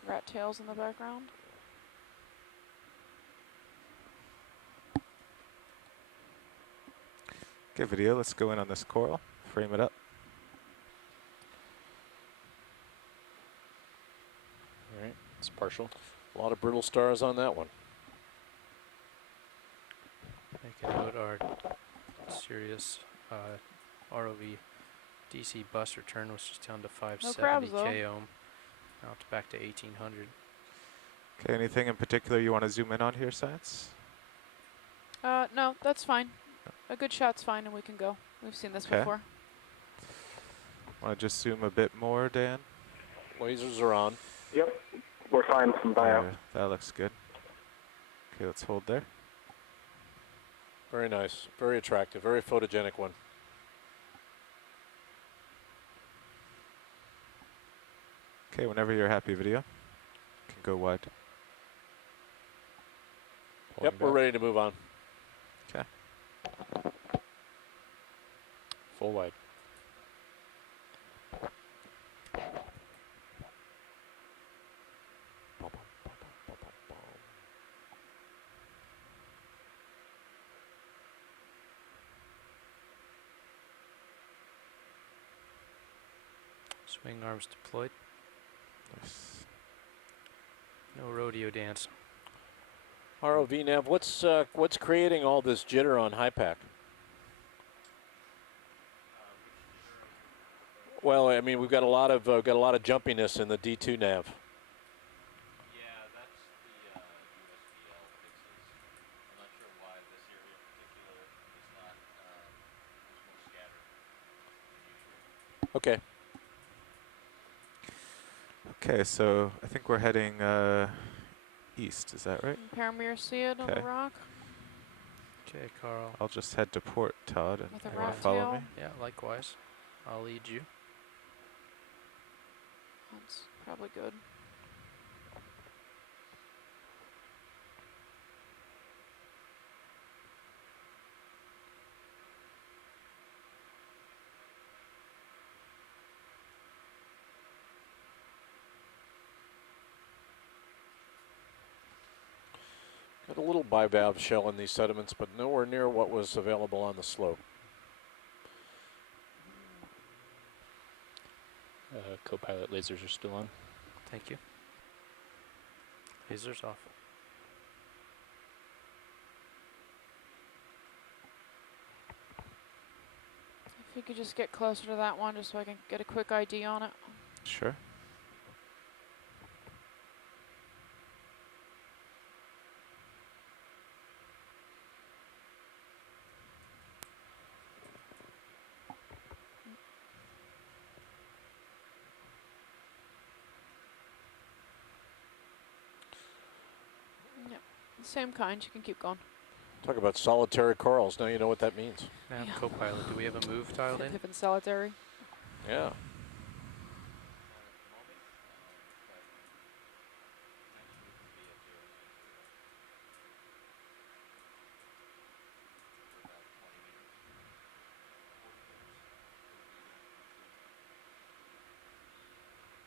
rat tails in the background. Okay, video, let's go in on this coral. Frame it up. All right. It's partial. A lot of brittle stars on that one. Make a note, our Sirius ROV DC bus return was just down to 570 though. k-ohm. Now it's back to 1800. Okay, anything in particular you want to zoom in on here, Science? No, that's fine. A good shot's fine and we can go. We've seen this Okay. before. Want to just zoom a bit more, Dan? Lasers are on. Yep. We're fine from bio. There, that looks good. Okay, let's hold there. Very nice. Very attractive. Very photogenic one. Okay, whenever you're happy, video. Can go wide. Yep, we're ready to move on. Okay. Full wide. Swing arms deployed. Nice. No rodeo dance. ROV Nav, what's creating all this jitter on HiPAC? Well, I mean, we've got a lot of jumpiness in the D2 nav. Yeah, that's the USBL fixes. I'm not sure why this area in particular is not is more scattered than usual. Okay. Okay, so I think we're heading east. Is that right? Paramir, see it on the Okay. rock Okay, Carl. I'll just head to port, Todd, and with a you want rat to follow tail. me? Yeah, likewise. I'll lead you. That's probably good. Got a little bivalve shell in these sediments, but nowhere near what was available on the slope. Co-pilot lasers are still on. Thank you. Lasers off. If you could just get closer to that one just so I can get a quick ID on it. Sure. Yep, same kind. You can keep going. Talk about solitary corals. Now you know what that means. Nav Yeah. co-pilot, do we have a move dialed in? Pip and solitary. Yeah.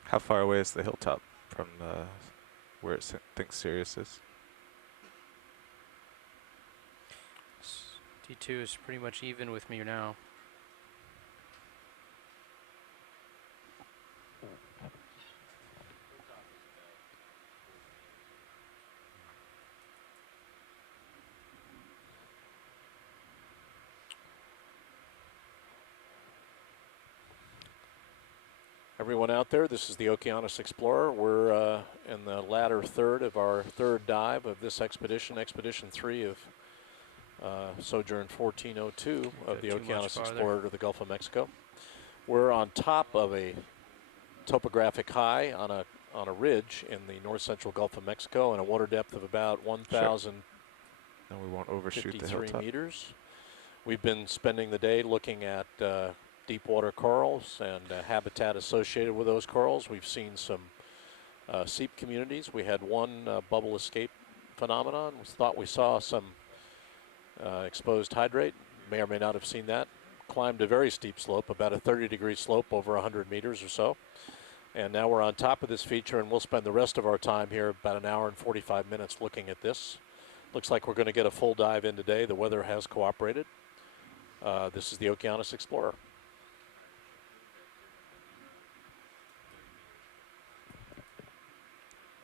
How far away is the hilltop from where it thinks Sirius is? D2 is pretty much even with me now. Everyone out there, this is the Okeanos Explorer. We're in the latter third of our third dive of this expedition, Expedition 3 of Sojourn 1402 of the Okeanos Explorer to the Gulf of Mexico. We're on top of a topographic high on a ridge in the north central Gulf of Mexico and a water depth of about 1,053 And we won't overshoot the hilltop. meters. We've been spending the day looking at deep water corals and habitat associated with those corals. We've seen some seep communities. We had one bubble escape phenomenon. We thought we saw some exposed hydrate. May or may not have seen that. Climbed a very steep slope, about a 30-degree slope over 100 meters or so. And now we're on top of this feature, and we'll spend the rest of our time here, about an hour and 45 minutes, looking at this. Looks like we're going to get a full dive in today. The weather has cooperated. This is the Okeanos Explorer.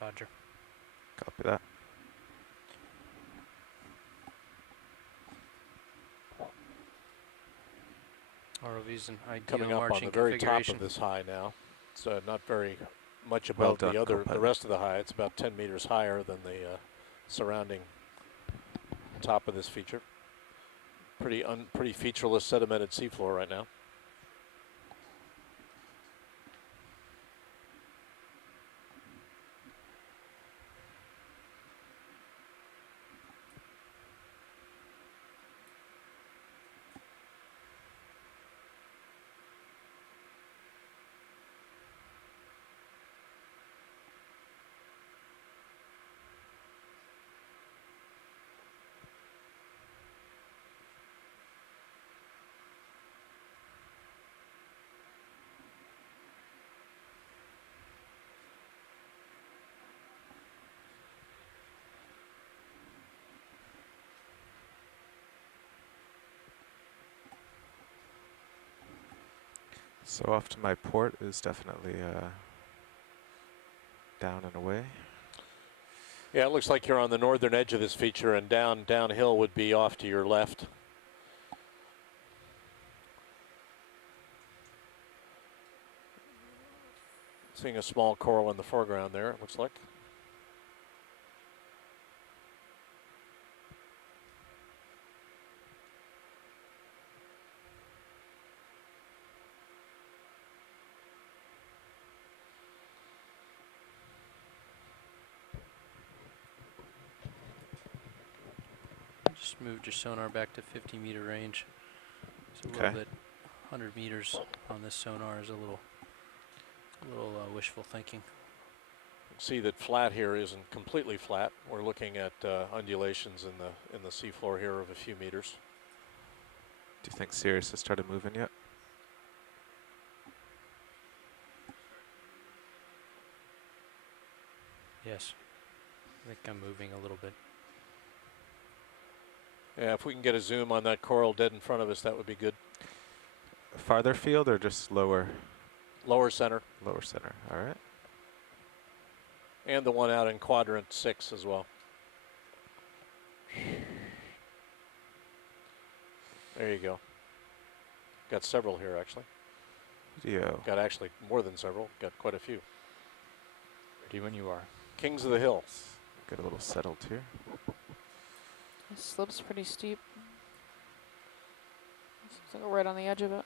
Roger. Copy that. ROV's an ideal Coming up on marching the very top configuration. of this high now. It's not very much Well above done, the rest of the high. It's about 10 meters higher than the surrounding top of this feature. Pretty featureless sedimented seafloor right now. So off to my port is definitely down and away. Yeah, it looks like you're on the northern edge of this feature, and downhill would be off to your left. Seeing a small coral in the foreground there, it looks like. Just moved your sonar back to 50-meter range. It's a Okay. little bit, 100 meters on this sonar is a little wishful thinking. See that flat here isn't completely flat. We're looking at undulations in the seafloor here of a few meters. Do you think Sirius has started moving yet? Yes. I think I'm moving a little bit. Yeah, if we can get a zoom on that coral dead in front of us, that would be good. Farther field or just lower? Lower center. Lower center. All right. And the one out in quadrant 6 as well. There you go. Got several here, actually. Video. Got actually more than several. Got quite a few. Ready when you are. Kings of the Hill. Get a little settled here. The slope's pretty steep. It's like right on the edge of it.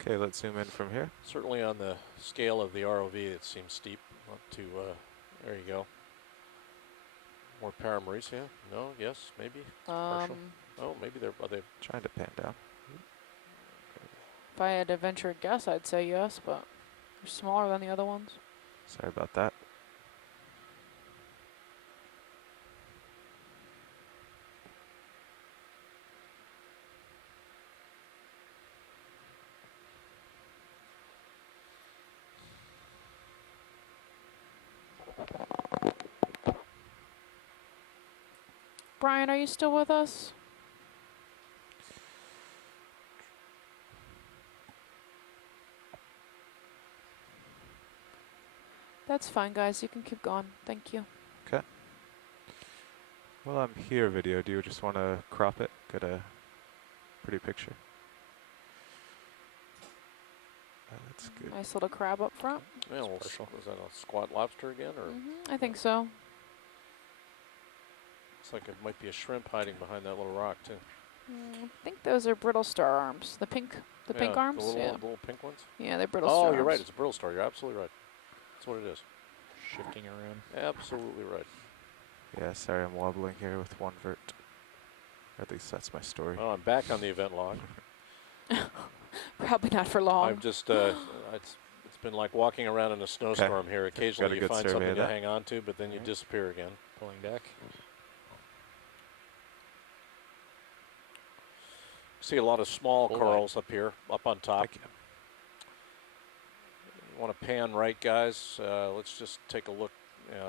Okay, let's zoom in from here. Certainly on the scale of the ROV, it seems steep. Not too, there you go. More Paramaricia? No, yes, maybe? Partial? Oh, maybe are they? Trying to pan down. If I had to venture a guess, I'd say yes, but they're smaller than the other ones. Sorry about that. Brian, are you still with us? That's fine, guys. You can keep going. Thank you. Okay. Well, I'm here, video. Do you just want to crop it? Get a pretty picture. That's good. Nice little crab up front. Yeah, well, is that a squat lobster again, or? I think so. Looks like it might be a shrimp hiding behind that little rock too. I think those are brittle star arms. The pink arms. The little, yeah, little pink ones. yeah, they're brittle star. Oh, you're right. arms. It's a brittle star. You're absolutely right. That's what it is. Shifting around. Absolutely right. Yeah, sorry, I'm wobbling here with one vert. At least that's my story. Oh, I'm back on the event log. Probably not for long. I've just, it's been like walking around in a snowstorm here. Occasionally you find something to hang on to, but then you disappear again. Pulling back. See a lot of small corals up here, up on top. Thank you. You want to pan right, guys? Let's just take a look.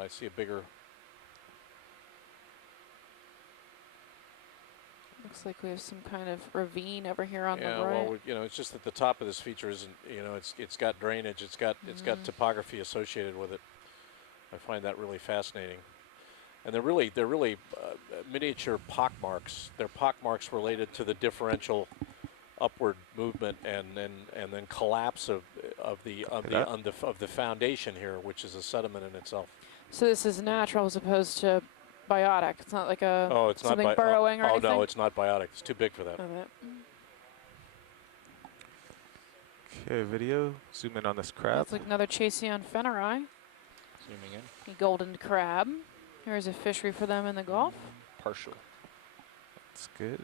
I see a bigger. Looks like we have some kind of ravine over here on the right. Well, it's just that the top of this feature isn't. It's got drainage. It's got topography associated with it. I find that really fascinating. And they're really miniature pockmarks. They're pockmarks related to the differential upward movement and then collapse of the foundation here, which is a sediment in itself. So this is natural as opposed to biotic. It's not like a something burrowing or anything. Oh no, it's not biotic. It's too big for that. Okay, video. Zoom in on this crab. That's like another Chaseon feneri. Zooming in. A golden crab. Here's a fishery for them in the Gulf. Partial. That's good.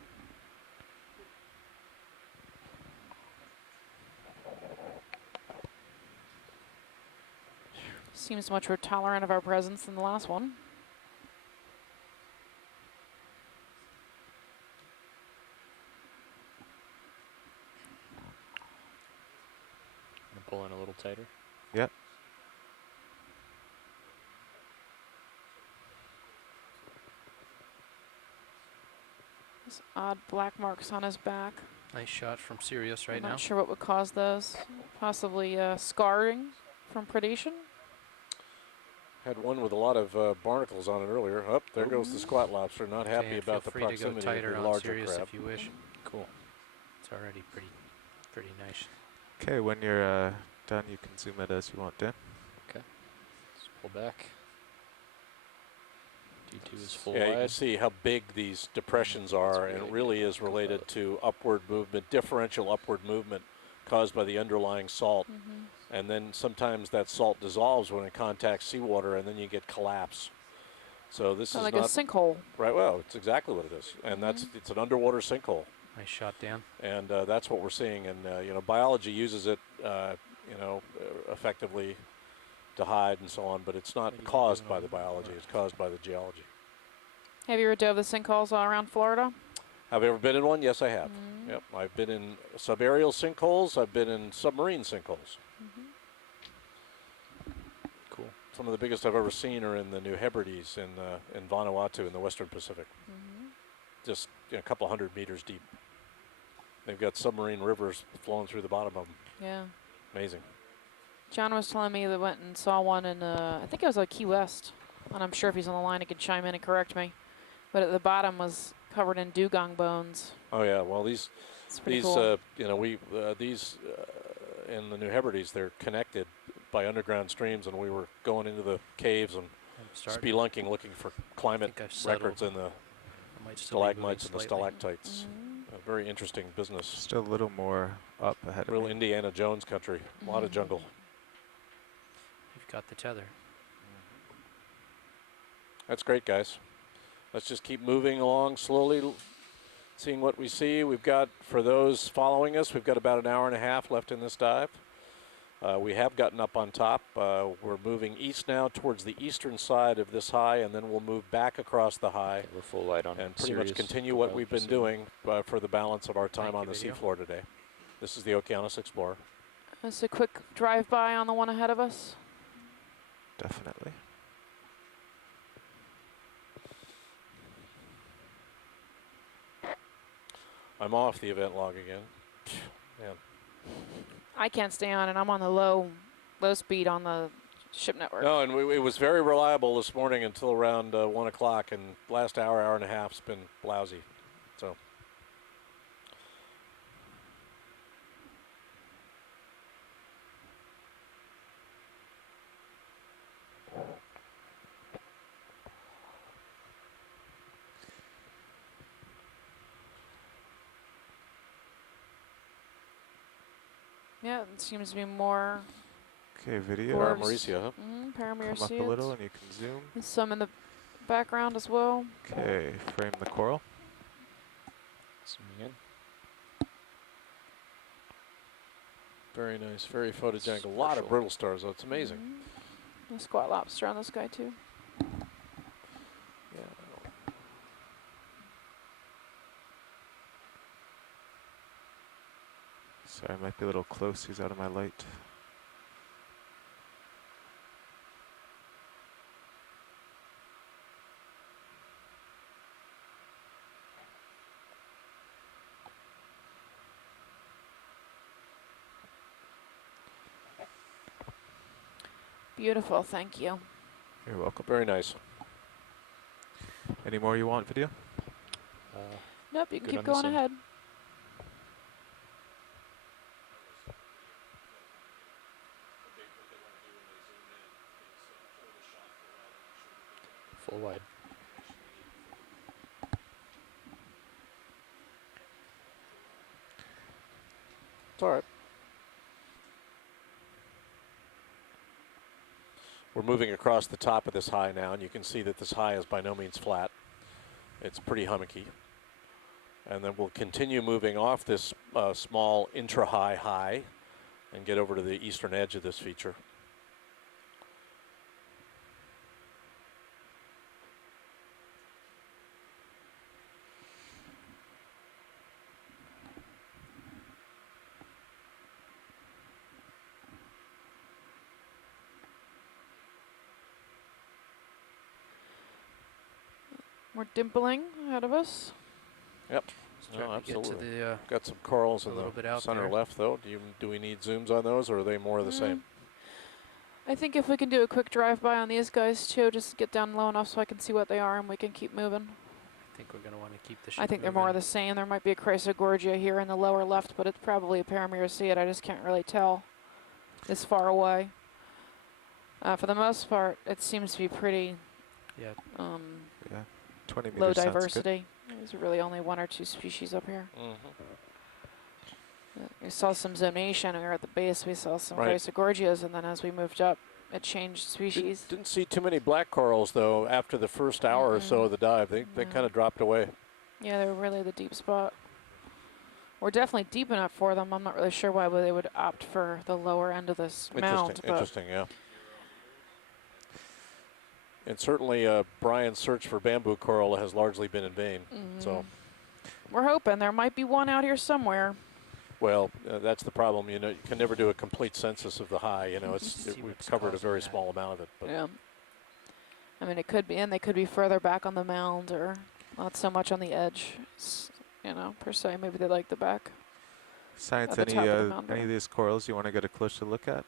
Seems much more tolerant of our presence than the last one. Gonna pull in a little tighter. Yep. There's odd black marks on his back. Nice shot from Sirius right I'm now. not sure what would cause those. Possibly scarring from predation. Had one with a lot of barnacles on it earlier. Up there goes the squat lobster. Not happy Okay, about the feel free to go proximity tighter of the on larger Sirius crab. if you wish. Cool. It's already pretty nice. Okay, when you're done, you can zoom it as you want, Dan. Pull back. D2 is full Yeah, you can wide. see how big these depressions are, and it really is related to upward movement, differential upward movement caused by the underlying salt. And then sometimes that salt dissolves when it contacts seawater, and then you get collapse. So this is like not a sinkhole. right. Well, it's exactly what it is, and it's an underwater sinkhole. Nice shot, Dan. And that's what we're seeing. And you know, biology uses it, effectively to hide and so on, but it's not caused by the biology. It's caused by the geology. Have you ever dove the sinkholes all around Florida? Have you ever been in one? Yes, I have. Yep, I've been in subaerial sinkholes. I've been in submarine sinkholes. Cool. Some of the biggest I've ever seen are in the New Hebrides in Vanuatu in the Western Pacific. Just a couple hundred meters deep. They've got submarine rivers flowing through the bottom of them. Yeah. Amazing. John was telling me that went and saw one in, I think it was like Key West. And I'm sure if he's on the line, he could chime in and correct me. But at the bottom was covered in dugong bones. Oh yeah, well these cool. these in the New Hebrides, they're connected by underground streams, and we were going into the caves and spelunking looking for climate records in the stalagmites and the stalactites. A very interesting business. Still a little more up ahead of Real me. Indiana Jones country, a lot of jungle. You've got the tether. That's great, guys. Let's just keep moving along slowly, seeing what we see. We've got, for those following us, we've got about an hour and a half left in this dive. We have gotten up on top. We're moving east now towards the eastern side of this high, and then we'll move back across the high. Okay, we're full light on and pretty much continue what we've been doing for the balance of our time on the seafloor today. This is the Okeanos Explorer. Just a quick drive-by on the one ahead of us. Definitely. I'm off the event log again. Man. I can't stay on, and I'm on the low speed on the ship network. No, and it was very reliable this morning until around 1 o'clock, and last hour and a half's been lousy. So. Yeah, it seems to be more. Okay, video. Paramaricia, huh? Paramaricia. Come up a little and you can zoom. There's some in the background as well. Okay, frame the coral. Zooming in. Very nice, very photogenic. A lot of brittle stars, though. It's amazing. A squat lobster on this guy, too. Yeah. Sorry, I might be a little close. He's out of my light. Beautiful, thank you. You're welcome. Very nice. Any more you want, video? Nope, you can Good keep on going this end. ahead. Full wide. It's all right. We're moving across the top of this high now, and you can see that this high is by no means flat. It's pretty hummocky. And then we'll continue moving off this small intra-high high and get over to the eastern edge of this feature. We're dimpling ahead of us. Yep. Starting No, to get to absolutely. the, Got some corals in a little the bit out center there. left, though. Do we need zooms on those, or are they more of the same? I think if we can do a quick drive-by on these guys, too, just get down low enough so I can see what they are and we can keep moving. I think we're going to want to keep the ship I think they're moving. more the same. There might be a Chrysogorgia here in the lower left, but it's probably a Paramaricia. I just can't really tell this far away. For the most part, it seems to be pretty Yeah. Yeah, 20 meters low sounds good. diversity. There's really only 1 or 2 species up here. We saw some zonation. We were at the base. We saw some Right. Chrysogorgias, and then as we moved up, it changed species. Didn't see too many black corals, though, after the first hour or so of the dive. They kind of dropped away. Yeah, they were really the deep spot. We're definitely deep enough for them. I'm not really sure why they would opt for the lower end of this mound. Interesting, yeah. And certainly Brian's search for bamboo coral has largely been in vain. So we're hoping there might be one out here somewhere. Well, that's the problem. You know, you can never do a complete census of the high. You know, we've covered a very small amount of it. But yeah. I mean, it could be, and they could be further back on the mound, or not so much on the edge. You know, per se. Maybe they like the back. Science, at the top of the mound any of these corals you want to get a closer look at?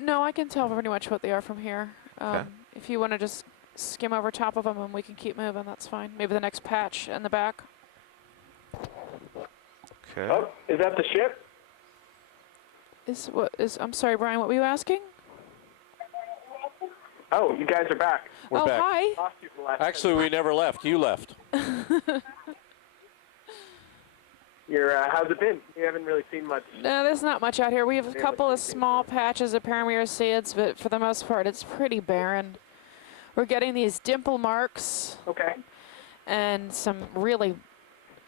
No, I can tell pretty much what they are from here. Okay. If you want to just skim over top of them and we can keep moving, that's fine. Maybe the next patch in the back. Okay. Oh, is that the ship? I'm sorry, Brian, what were you asking? Oh, you guys are back. We're back. Hi. Lost you for the last Actually, we never left. You left. How's it been? You haven't really seen much. No, there's not much out here. We have a couple of small patches of Paramyroceads, but for the most part, it's pretty barren. We're getting these dimple marks. Okay. And some really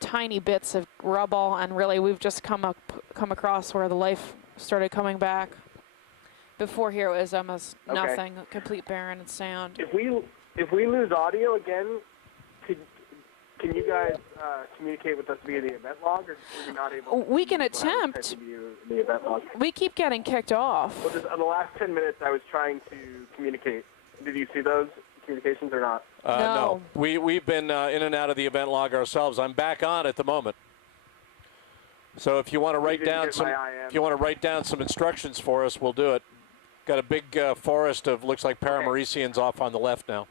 tiny bits of rubble, and really we've just come across where the life started coming back. Before here it was almost nothing, complete barren and sand. If we lose audio again, can you guys communicate with us via the event log, or are we not able? We can attempt. The event log. We keep getting kicked off. Well, just on the last 10 minutes, I was trying to communicate. Did you see those communications or not? No. We've been in and out of the event log ourselves. I'm back on at the moment. So if you want to write down some instructions for us, we'll do it. Got a big forest of looks like Paramyroceans off on the left now.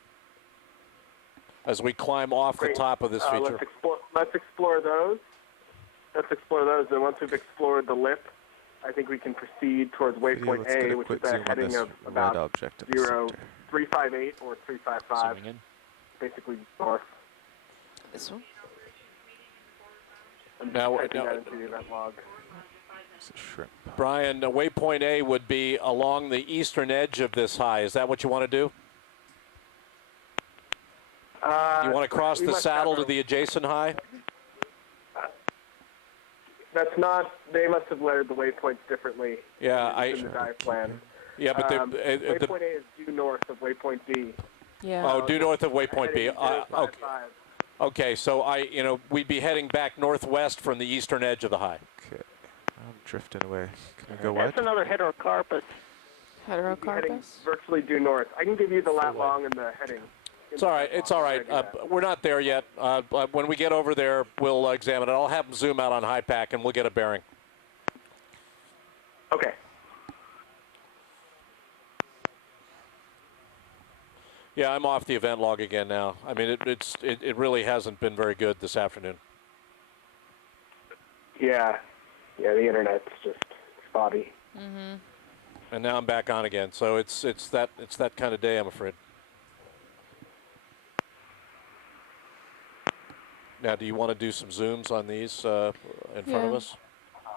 As we climb off the top of this feature. Let's explore those. And once we've explored the lip, I think we can proceed towards waypoint A, which is a heading of about 0358 or 355. Basically north. This one? Now, into the event log. Shrimp. Brian, waypoint A would be along the eastern edge of this high. Is that what you want to do? You want to cross the saddle to the adjacent high? That's not. They must have lettered the waypoints differently. Yeah, in the dive plan. Yeah, but waypoint A is due north of waypoint B. Yeah. Oh, due north of waypoint B. Okay. Okay, so we'd be heading back northwest from the eastern edge of the high. Okay, I'm drifting away. Can I go wide? That's another heterocarpus. Heading virtually due north. I can give you the lat long and the heading. It's all right. It's all right. We're not there yet. When we get over there, we'll examine it. I'll have them zoom out on high pack, and we'll get a bearing. Okay. Yeah, I'm off the event log again now. I mean, it really hasn't been very good this afternoon. Yeah, the internet's just spotty. Mm-hmm. And now I'm back on again. So it's that kind of day, I'm afraid. Now, do you want to do some zooms on these in front of us?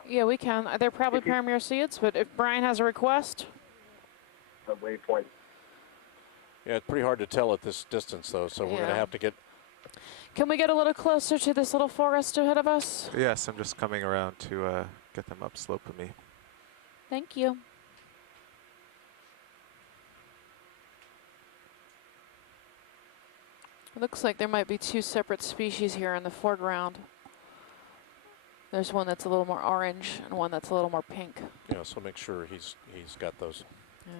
Yeah, we can. They're probably Paramyroceads, but if Brian has a request. The waypoint. Yeah, it's pretty hard to tell at this distance, though, so we're going to have to get... Can we get a little closer to this little forest ahead of us? Yes, I'm just coming around to get them upslope of me. Thank you. It looks like there might be 2 separate species here in the foreground. There's one that's a little more orange and one that's a little more pink. Yeah, so make sure he's got those. Yeah.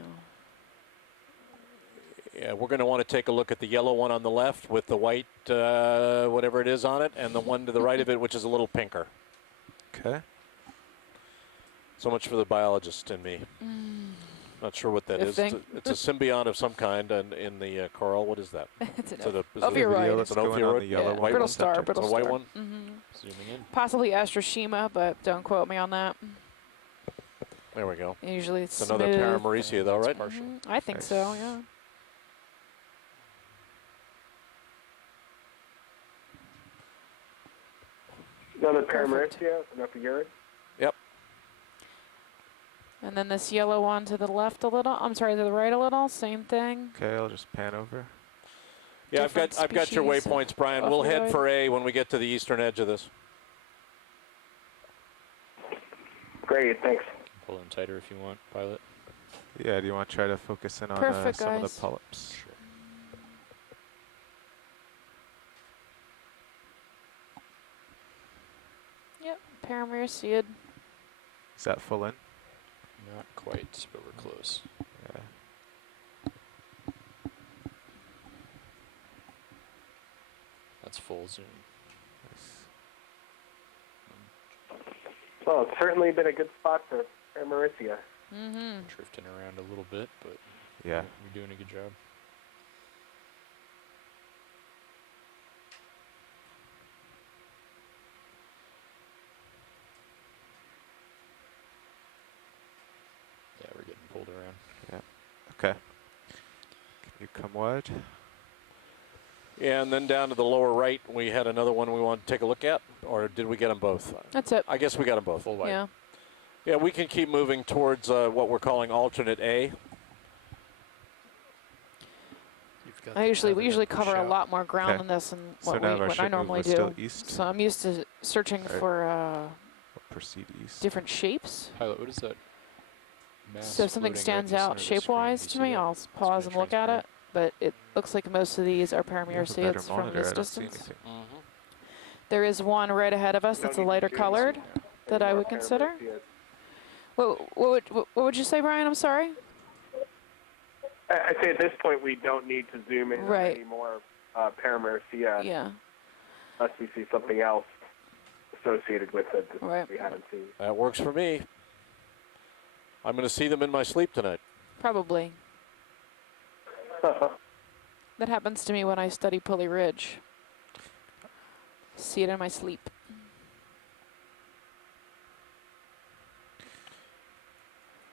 Yeah, we're going to want to take a look at the yellow one on the left with the white, whatever it is on it, and the one to the right of it, which is a little pinker. Okay. So much for the biologist in me. Not sure what that is. It's a symbiont of some kind in the coral. What is that? It's an ophiuroid. It's an ophiuroid. Yellow white brittle one. star. It's a white one. Mm-hmm. Zooming in. Possibly Astroshima, but don't quote me on that. There we go. Usually it's It's another smooth. Paramaricia, though, right? I think so, yeah. Another Paramaricia, enough a urine. Yep. And then this yellow one to the left a little. I'm sorry, to the right a little. Same thing. Okay, I'll just pan over. Yeah, I've got your species waypoints, Brian. We'll head opioid. for A when we get to the eastern edge of this. Great, thanks. Pull in tighter if you want, pilot. Yeah, do you want to try to focus in on Perfect, some of guys. the polyps? Sure. Yep, Paramaricia. Is that full in? Not quite, but we're close. Yeah. That's full zoom. Well, it's certainly been a good spot for Paramaricia. Mm-hmm. Drifting around a little bit, but Yeah. you're doing a good job. Yeah, we're getting pulled around. Yeah. Okay. Can you come wide? Yeah, and then down to the lower right, we had another one we want to take a look at, or did we get them both? That's it. I guess we got them both. Full wide. Yeah. Yeah, we can keep moving towards what we're calling alternate A. We usually cover a lot more ground Okay. than this and So what, now our what I ship move normally was do. still east. So I'm used to searching Alright. for We'll proceed east. different shapes. Pilot, what is that? Mass So if something floating stands right in the out center of the screen, shape-wise do you to see me, that? I'll It's pause kinda and look at it. But it looks like most of these are You have a better Paramaricia from monitor, this I don't see distance. anything. There is one right ahead of us We that's a don't need lighter to do colored that I Any would more consider. Paramaricia. What would you say, Brian? I'm sorry. I'd say at this point we don't need to zoom in on Right. any more Paramaricia Yeah. unless we see something else associated with it that Right. we haven't seen. That works for me. I'm going to see them in my sleep tonight. Probably. That happens to me when I study Pulley Ridge. See it in my sleep.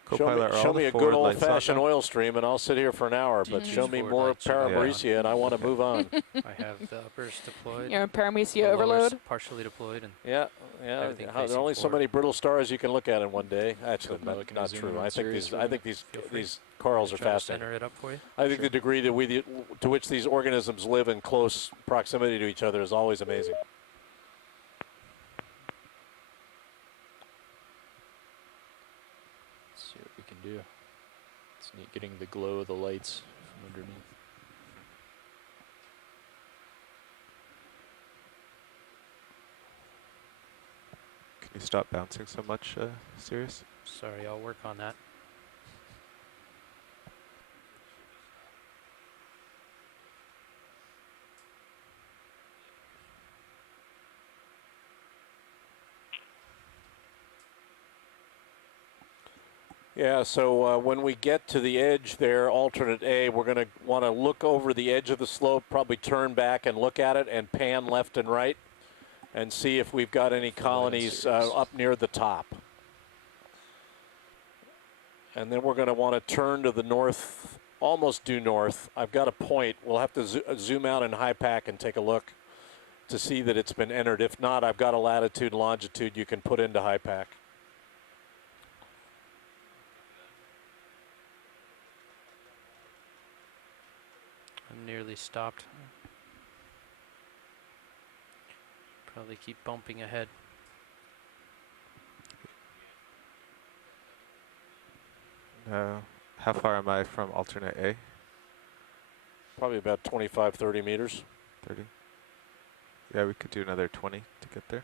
Co-pilot, are Show all me the a good forward lights on old-fashioned now? oil stream, and I'll sit here for an hour. But show me forward more lights are Paramaricia, and I want to move on. I have the uppers deployed. You're in Paramaricia the lowers overload? partially deployed, and Yeah. everything There are facing only so forward. many brittle stars you can look at in one day. Actually, Co-pilot, can I not zoom true. in on I think Sirius these. for I you? think Feel free. these corals are Try to fascinating. center it up for you. I think the degree that to which these organisms live in close proximity to each other is always amazing. Let's see what we can do. It's neat getting the glow of the lights from underneath. Can you stop bouncing so much, Sirius? Sorry, I'll work on that. Yeah, so when we get to the edge there, alternate A, we're going to want to look over the edge of the slope, probably turn back and look at it and pan left and right and see if we've got any colonies up near the top. And then we're going to want to turn to the north, almost due north. I've got a point. We'll have to zoom out in high pack and take a look to see that it's been entered. If not, I've got a latitude and longitude you can put into high pack. I'm nearly stopped. Probably keep bumping ahead. How far am I from alternate A? Probably about 25, 30 meters. 30? Yeah, we could do another 20 to get there.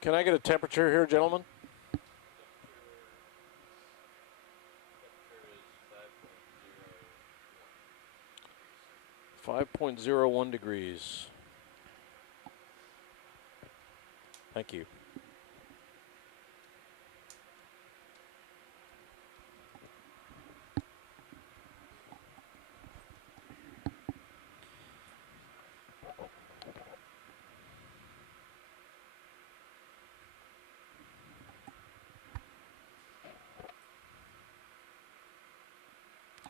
Can I get a temperature here, gentlemen? 5.01 degrees. Thank you.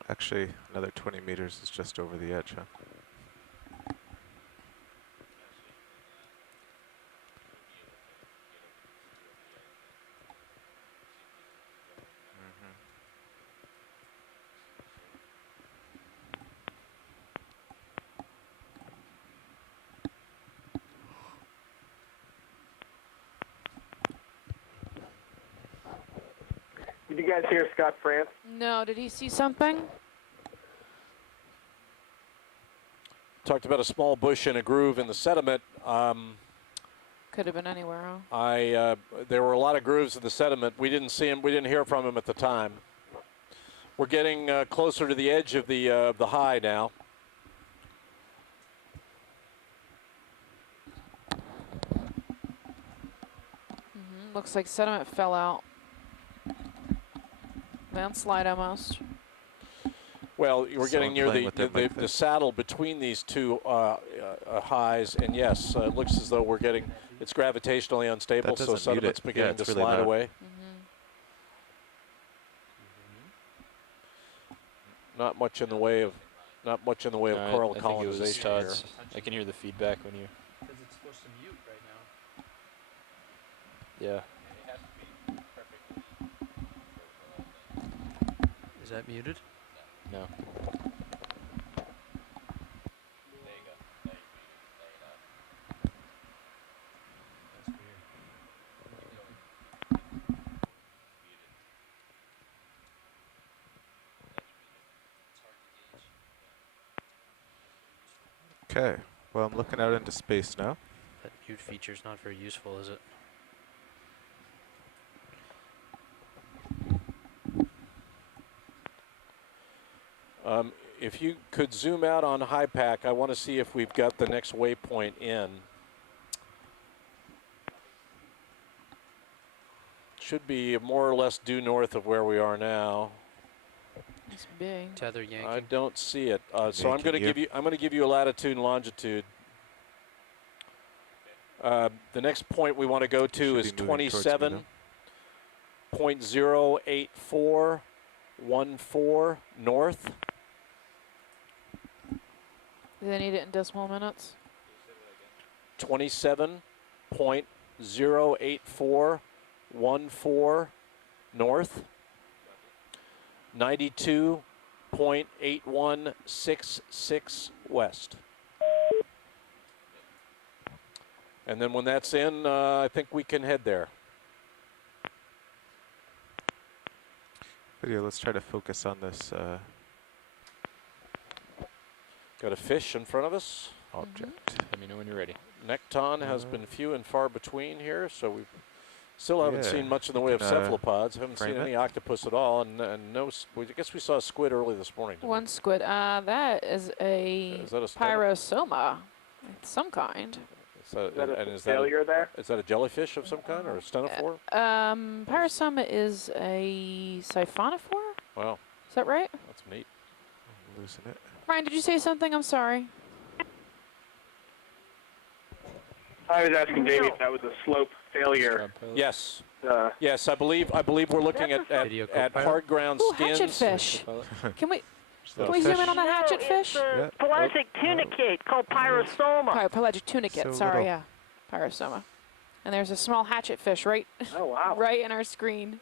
Actually, another 20 meters is just over the edge, huh? Did you guys hear Scott France? No, did he see something? Talked about a small bush in a groove in the sediment. Could have been anywhere, huh? There were a lot of grooves in the sediment. We didn't see him. We didn't hear from him at the time. We're getting closer to the edge of the high now. Looks like sediment fell out. Landslide almost. Well, we're getting near the saddle between these two highs, and yes, it looks as though it's gravitationally unstable, so sediment's beginning to slide away. Not much in the way of coral colonization here. I can hear the feedback when you. Because it's supposed to mute right now. Yeah. Is that muted? No. Okay, well, I'm looking out into space now. That mute feature's not very useful, is it? If you could zoom out on HiPAC, I want to see if we've got the next waypoint in. Should be more or less due north of where we are now. It's big. Tether yanking. I don't see it. So I'm going to give you a latitude and longitude. The next point we want to go to is 27.08414 north. Do they need it in decimal minutes? 27.08414 north. 92.8166 west. And then when that's in, I think we can head there. Video, let's try to focus on this got a fish in front of us. Object. Let me know when you're ready. Nekton has been few and far between here, so we still haven't seen much in the way of cephalopods. Haven't seen any octopus at all, and no. I guess we saw a squid early this morning. One squid. That is a pyrosoma, some kind. Is that a failure there? Is that a jellyfish of some kind or a stenophore? Pyrosoma is a siphonophore. Wow. Is that right? That's neat. I'm losing it. Ryan, did you say something? I'm sorry. I was asking Jamie if that was a slope failure. Yes. Yes, I believe we're looking at hard ground skins. Hatchet fish. Can we zoom in on that hatchet fish? It's a pelagic tunicate called pyrosoma. Pelagic tunicate. Sorry, yeah, pyrosoma. And there's a small hatchet fish right in our screen.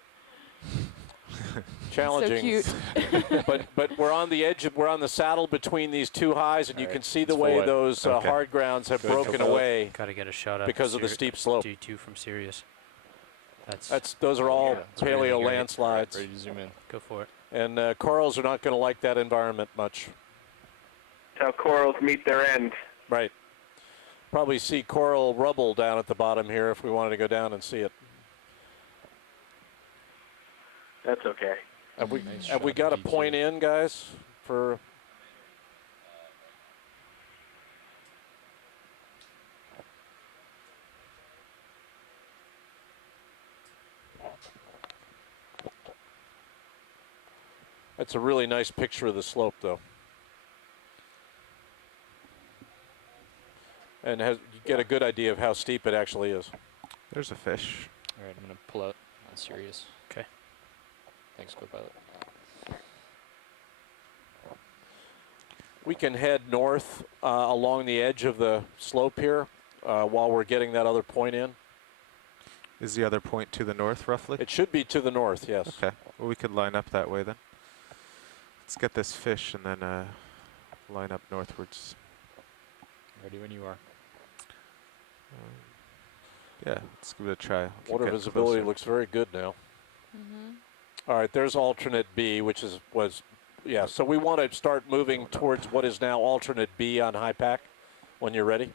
Challenging. So cute. but we're on the edge. We're on the saddle between these two highs, and you can see the way those hard grounds have broken away. Got to get a shot up because of the steep slope. G2 from Sirius. Those are all paleo landslides. Ready to zoom in. Go for it. And corals are not going to like that environment much. That's how corals meet their end. Right. Probably see coral rubble down at the bottom here if we wanted to go down and see it. That's okay. Have we got a point in, guys, for... That's a really nice picture of the slope, though. And you get a good idea of how steep it actually is. There's a fish. All right, I'm going to pull out on Sirius. Okay. Thanks, co-pilot. We can head north along the edge of the slope here while we're getting that other point in. Is the other point to the north, roughly? It should be to the north, yes. Okay. Well, we could line up that way then. Let's get this fish and then line up northwards. Ready when you are. Yeah, let's give it a try. Water visibility looks very good now. All right, there's alternate B, which was, yeah. So we want to start moving towards what is now alternate B on high pack when you're ready.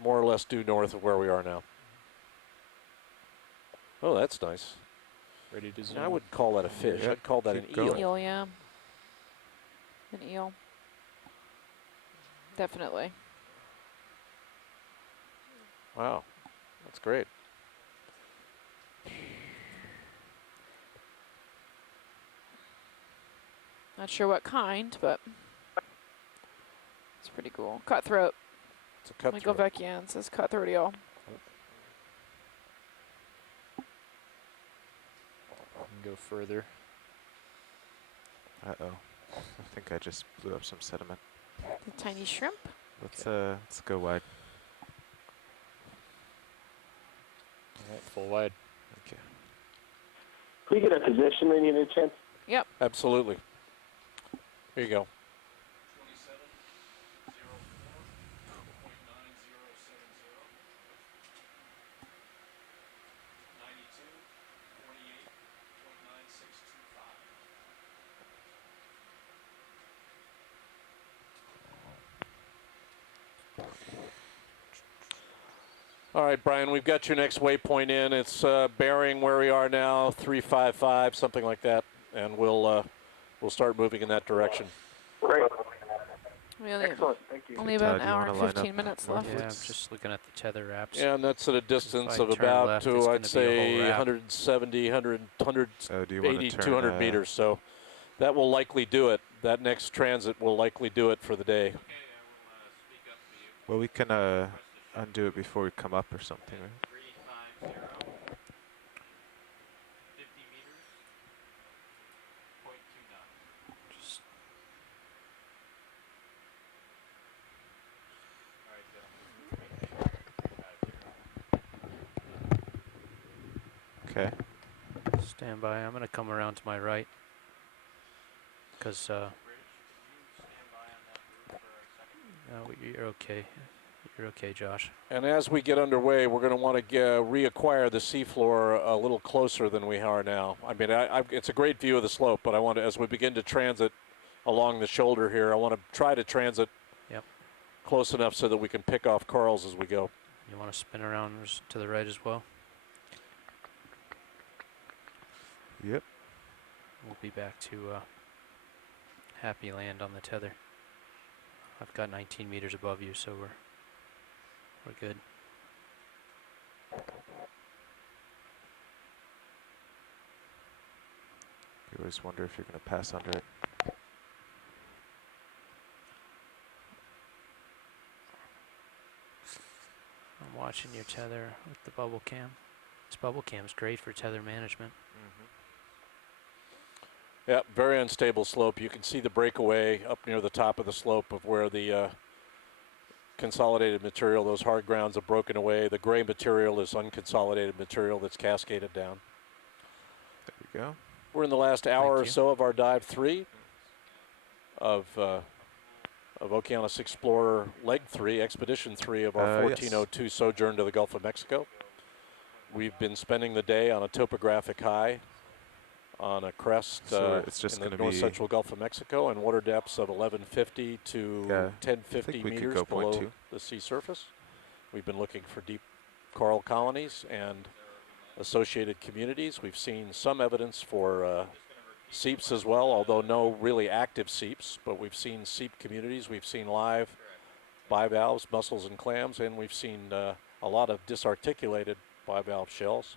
More or less due north of where we are now. Oh, that's nice. Ready to zoom. I wouldn't call that a fish. Yeah, I'd call that an eel. Eel, yeah. An eel. Definitely. Wow, that's great. Not sure what kind, but it's pretty cool. Cutthroat. It's a cutthroat. Let me go back in. It says cutthroat eel. Go further. Uh-oh. I think I just blew up some sediment. The tiny shrimp. Let's go wide. All right, full wide. Okay. Can we get a position when you get a chance? Yep. Absolutely. Here you go. All right, Brian, we've got your next waypoint in. It's bearing where we are now, 355, something like that, and we'll start moving in that direction. Great. Excellent. Thank you. Only about an hour and 15 minutes left. Yeah, I'm just looking at the tether apps. Yeah, and that's at a distance of turn about, left, it's I'd gonna be a say, whole wrap. 170, 180, turn, 200 meters. So that will likely do it. That next transit will likely do it for the day. Well, we can undo it before we come up or something, right? Okay. Stand by. I'm going to come around to my right. Because you're okay. You're okay, Josh. And as we get underway, we're going to want to reacquire the seafloor a little closer than we are now. I mean, it's a great view of the slope, but I want to, as we begin to transit along the shoulder here, I want to try to transit close enough so that we can pick off corals as we go. You want to spin around to the right as well? Yep. We'll be back to happy land on the tether. I've got 19 meters above you, so we're good. You always wonder if you're going to pass under it. I'm watching your tether with the bubble cam. This bubble cam is great for tether management. Yeah, very unstable slope. You can see the breakaway up near the top of the slope of where the consolidated material, those hard grounds, have broken away. The gray material is unconsolidated material that's cascaded down. There we go. We're in the last hour or so of our dive 3 of Okeanos Explorer Leg 3, Expedition 3 of our 1402 sojourn to the Gulf of Mexico. We've been spending the day on a topographic high on a crest it's just in the north central Gulf of Mexico, and water depths of 1150 to 1050 meters below the sea surface. We've been looking for deep coral colonies and associated communities. We've seen some evidence for seeps as well, although no really active seeps, but we've seen seep communities. We've seen live bivalves, mussels and clams, and we've seen a lot of disarticulated bivalve shells.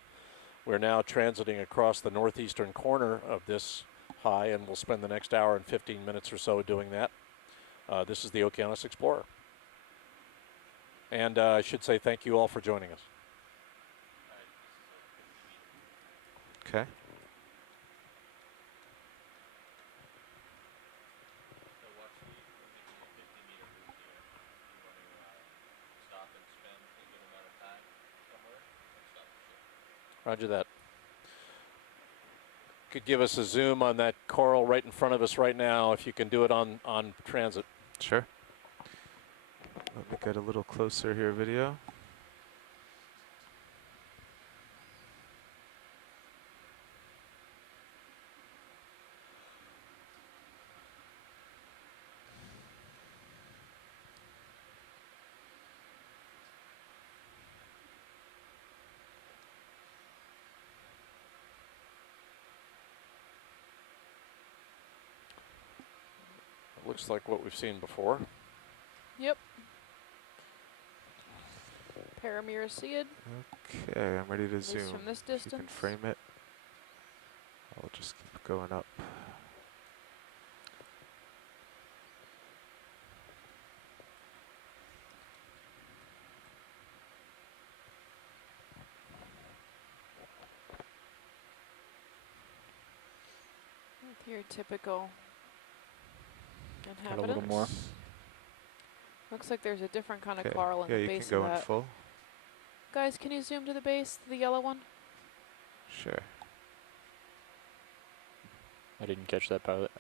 We're now transiting across the northeastern corner of this high, and we'll spend the next hour and 15 minutes or so doing that. This is the Okeanos Explorer. And I should say thank you all for joining us. Okay. Roger that. Could give us a zoom on that coral right in front of us right now if you can do it on transit. Sure. Let me get a little closer here, video. Looks like what we've seen before. Yep. Paramiraceid. Okay, I'm ready to At least zoom. from this If you can distance. frame it. I'll just keep going up. With your typical Got a inhabitants. little more. Looks like there's a different kind of Okay. coral in Yeah, the you base can go of in that. full. Guys, can you zoom to the base, the yellow one? Sure. I didn't catch that pilot.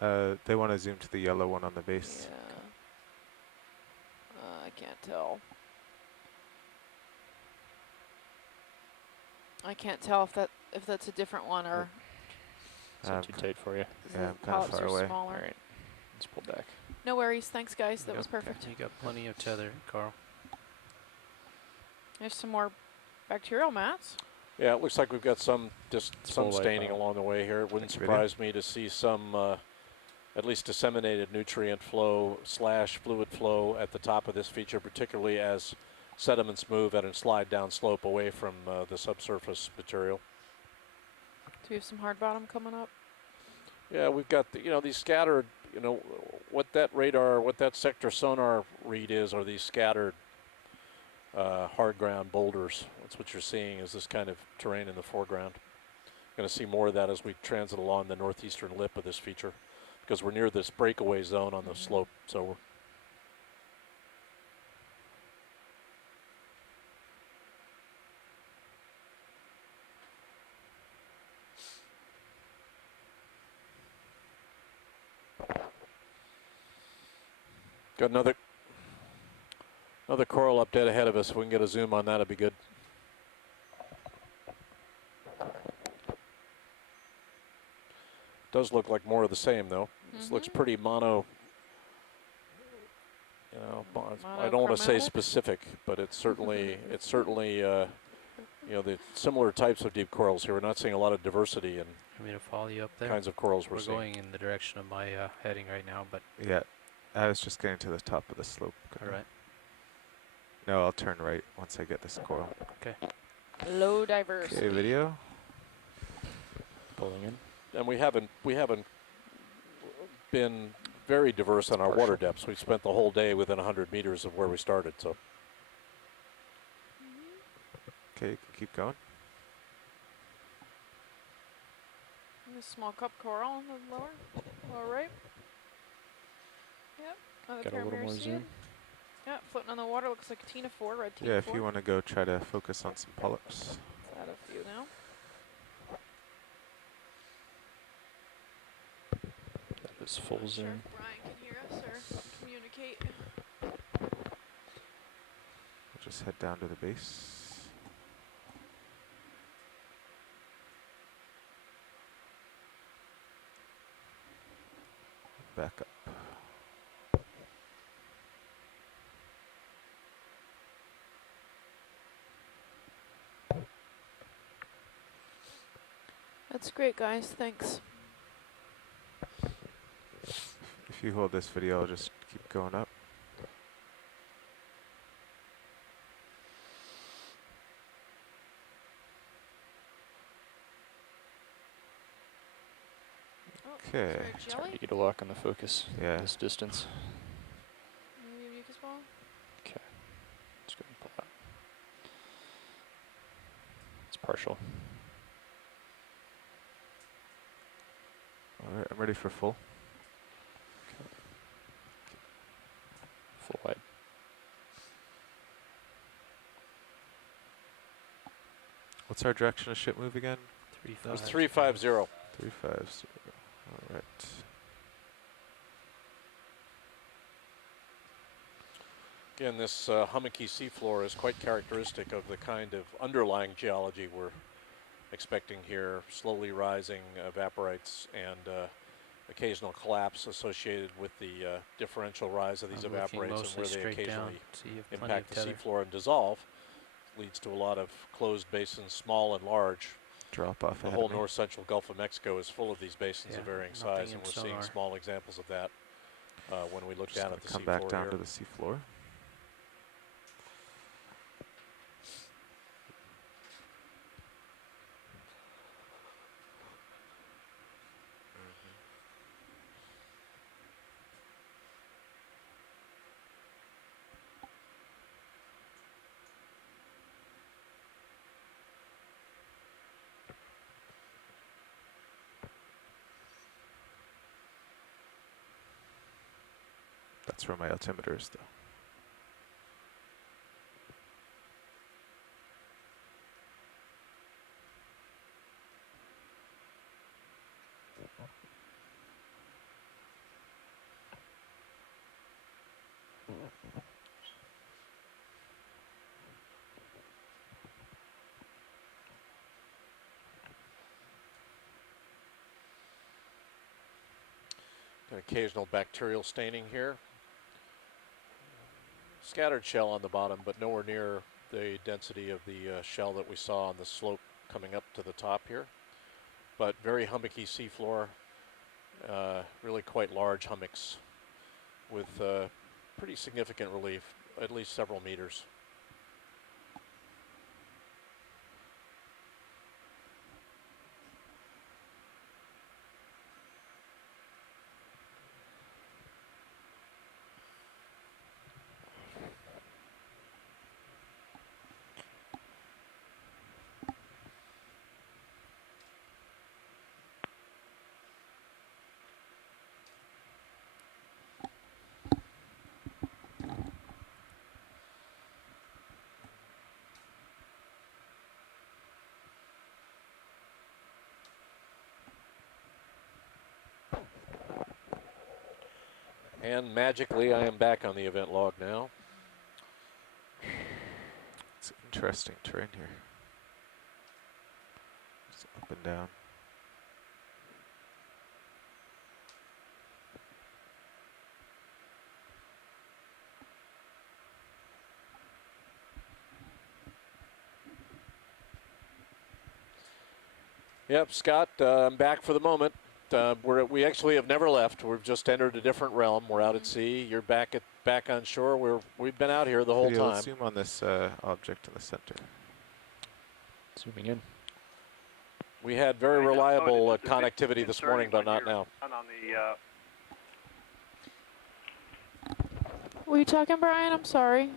They want to zoom to the yellow one on the base. Yeah. I can't tell. I can't tell if that's a different one or Is that too tight for you? Yeah, I'm kind of polyps far are away. smaller. All right, let's pull back. No worries. Thanks, guys. That Yep. was perfect. You got plenty of tether, Carl. There's some more bacterial mats. Yeah, it looks like we've got some full white staining bottom. along the way here. It wouldn't Thanks, video. surprise me to see some at least disseminated nutrient flow / fluid flow at the top of this feature, particularly as sediments move at a slide down slope away from the subsurface material. Do we have some hard bottom coming up? Yeah, we've got these scattered. What that sector sonar read are these scattered hard ground boulders. That's what you're seeing is this kind of terrain in the foreground. Going to see more of that as we transit along the northeastern lip of this feature because we're near this breakaway zone on the slope. So we're got another coral up dead ahead of us. If we can get a zoom on that, it'd be good. Does look like more of the same, though. This looks pretty mono. I don't want to say Monochromatic? specific, but it's certainly the similar types of deep corals here. We're not seeing a lot of diversity in Want me to follow you up there? kinds of corals we're We're seeing. going in the direction of my heading right now, but Yeah, I was just getting to the top of the slope. all right. No, I'll turn right once I get this coral. Okay. Low diversity. Okay, video. Pulling in. And we haven't been very diverse on our water depths. We've spent the whole day within 100 meters of where we started. So Okay, you can keep going. The small cup coral on the lower right. Yep. Another Got a little more paramiraceid. zoom. Yeah, floating on the water looks like a Tina-4, red Tina-4. Yeah, if you want to go try to focus on some polyps. Add a few now. That was full Sure zoom. if Brian can hear us or communicate. We'll just head down to the base. Back up. That's great, guys. Thanks. If you hold this video, I'll just keep going up. Okay. Is there a It's jelly? hard to get a lock on the focus. Yeah. This distance. Maybe a mucus ball? Okay. Let's go and pull out. It's partial. All right, I'm ready for full. Full wide. What's our direction of ship move again? It was 350. 350. All right. Again, this hummocky seafloor is quite characteristic of the kind of underlying geology we're expecting here. Slowly rising evaporites and occasional collapse associated with the differential rise of these evaporites and where they occasionally impact the seafloor and dissolve. Leads to a lot of closed basins, small and large. Drop off. The whole north central Gulf of Mexico is full of these basins of varying size, and we're seeing small examples of that when we look down at the seafloor. Come back down to the seafloor. That's where my altimeter is, though. An occasional bacterial staining here. Scattered shell on the bottom, but nowhere near the density of the shell that we saw on the slope coming up to the top here. But very hummocky seafloor, really quite large hummocks with pretty significant relief, at least several meters. And magically, I am back on the event log now. It's interesting terrain here. It's up and down. Yep, Scott, I'm back for the moment. We actually have never left. We've just entered a different realm. We're out at sea. You're back on shore. We've been out here the whole time. Let's zoom on this object in the center. Zooming in. We had very reliable connectivity this morning, but not now. Were you talking, Brian? I'm sorry.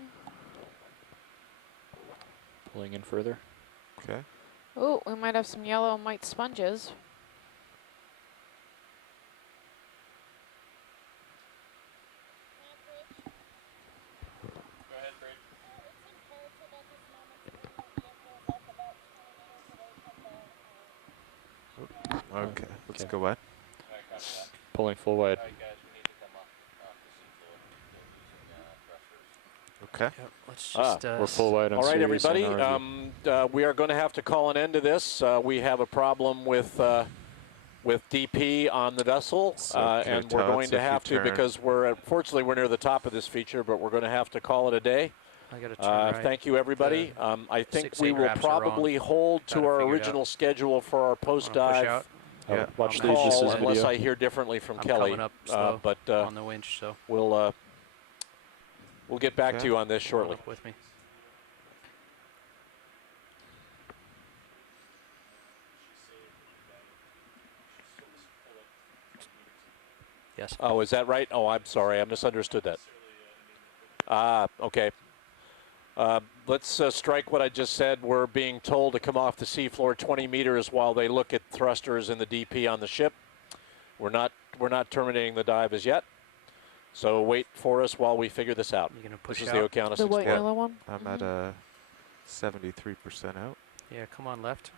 Pulling in further. Okay. Oh, we might have some yellow and white sponges. Okay, let's go wide. Pulling full wide. Okay. Yep, let's just, we're full wide on all right, series everybody. on We are going to have to call an end to this. We have a problem with DP on the vessel, and we're going to have to, because fortunately we're near the top of this feature, but we're going to have to call it a day. I gotta turn right. Thank you, everybody. I think we will probably hold to our original schedule for our post-dive watch call, unless I hear differently from Kelly. Coming up slow but on the winch, so we'll get back to you on this shortly. With me. Yes. Oh, is that right? Oh, I'm sorry. I misunderstood that. Ah, okay. Let's strike what I just said. We're being told to come off the seafloor 20 meters while they look at thrusters in the DP on the ship. We're not terminating the dive as yet. So wait for us while we figure this out. You're gonna push this out? Is the Okeanos The white Explorer. yellow one? I'm at 73% out. Yeah, come on left.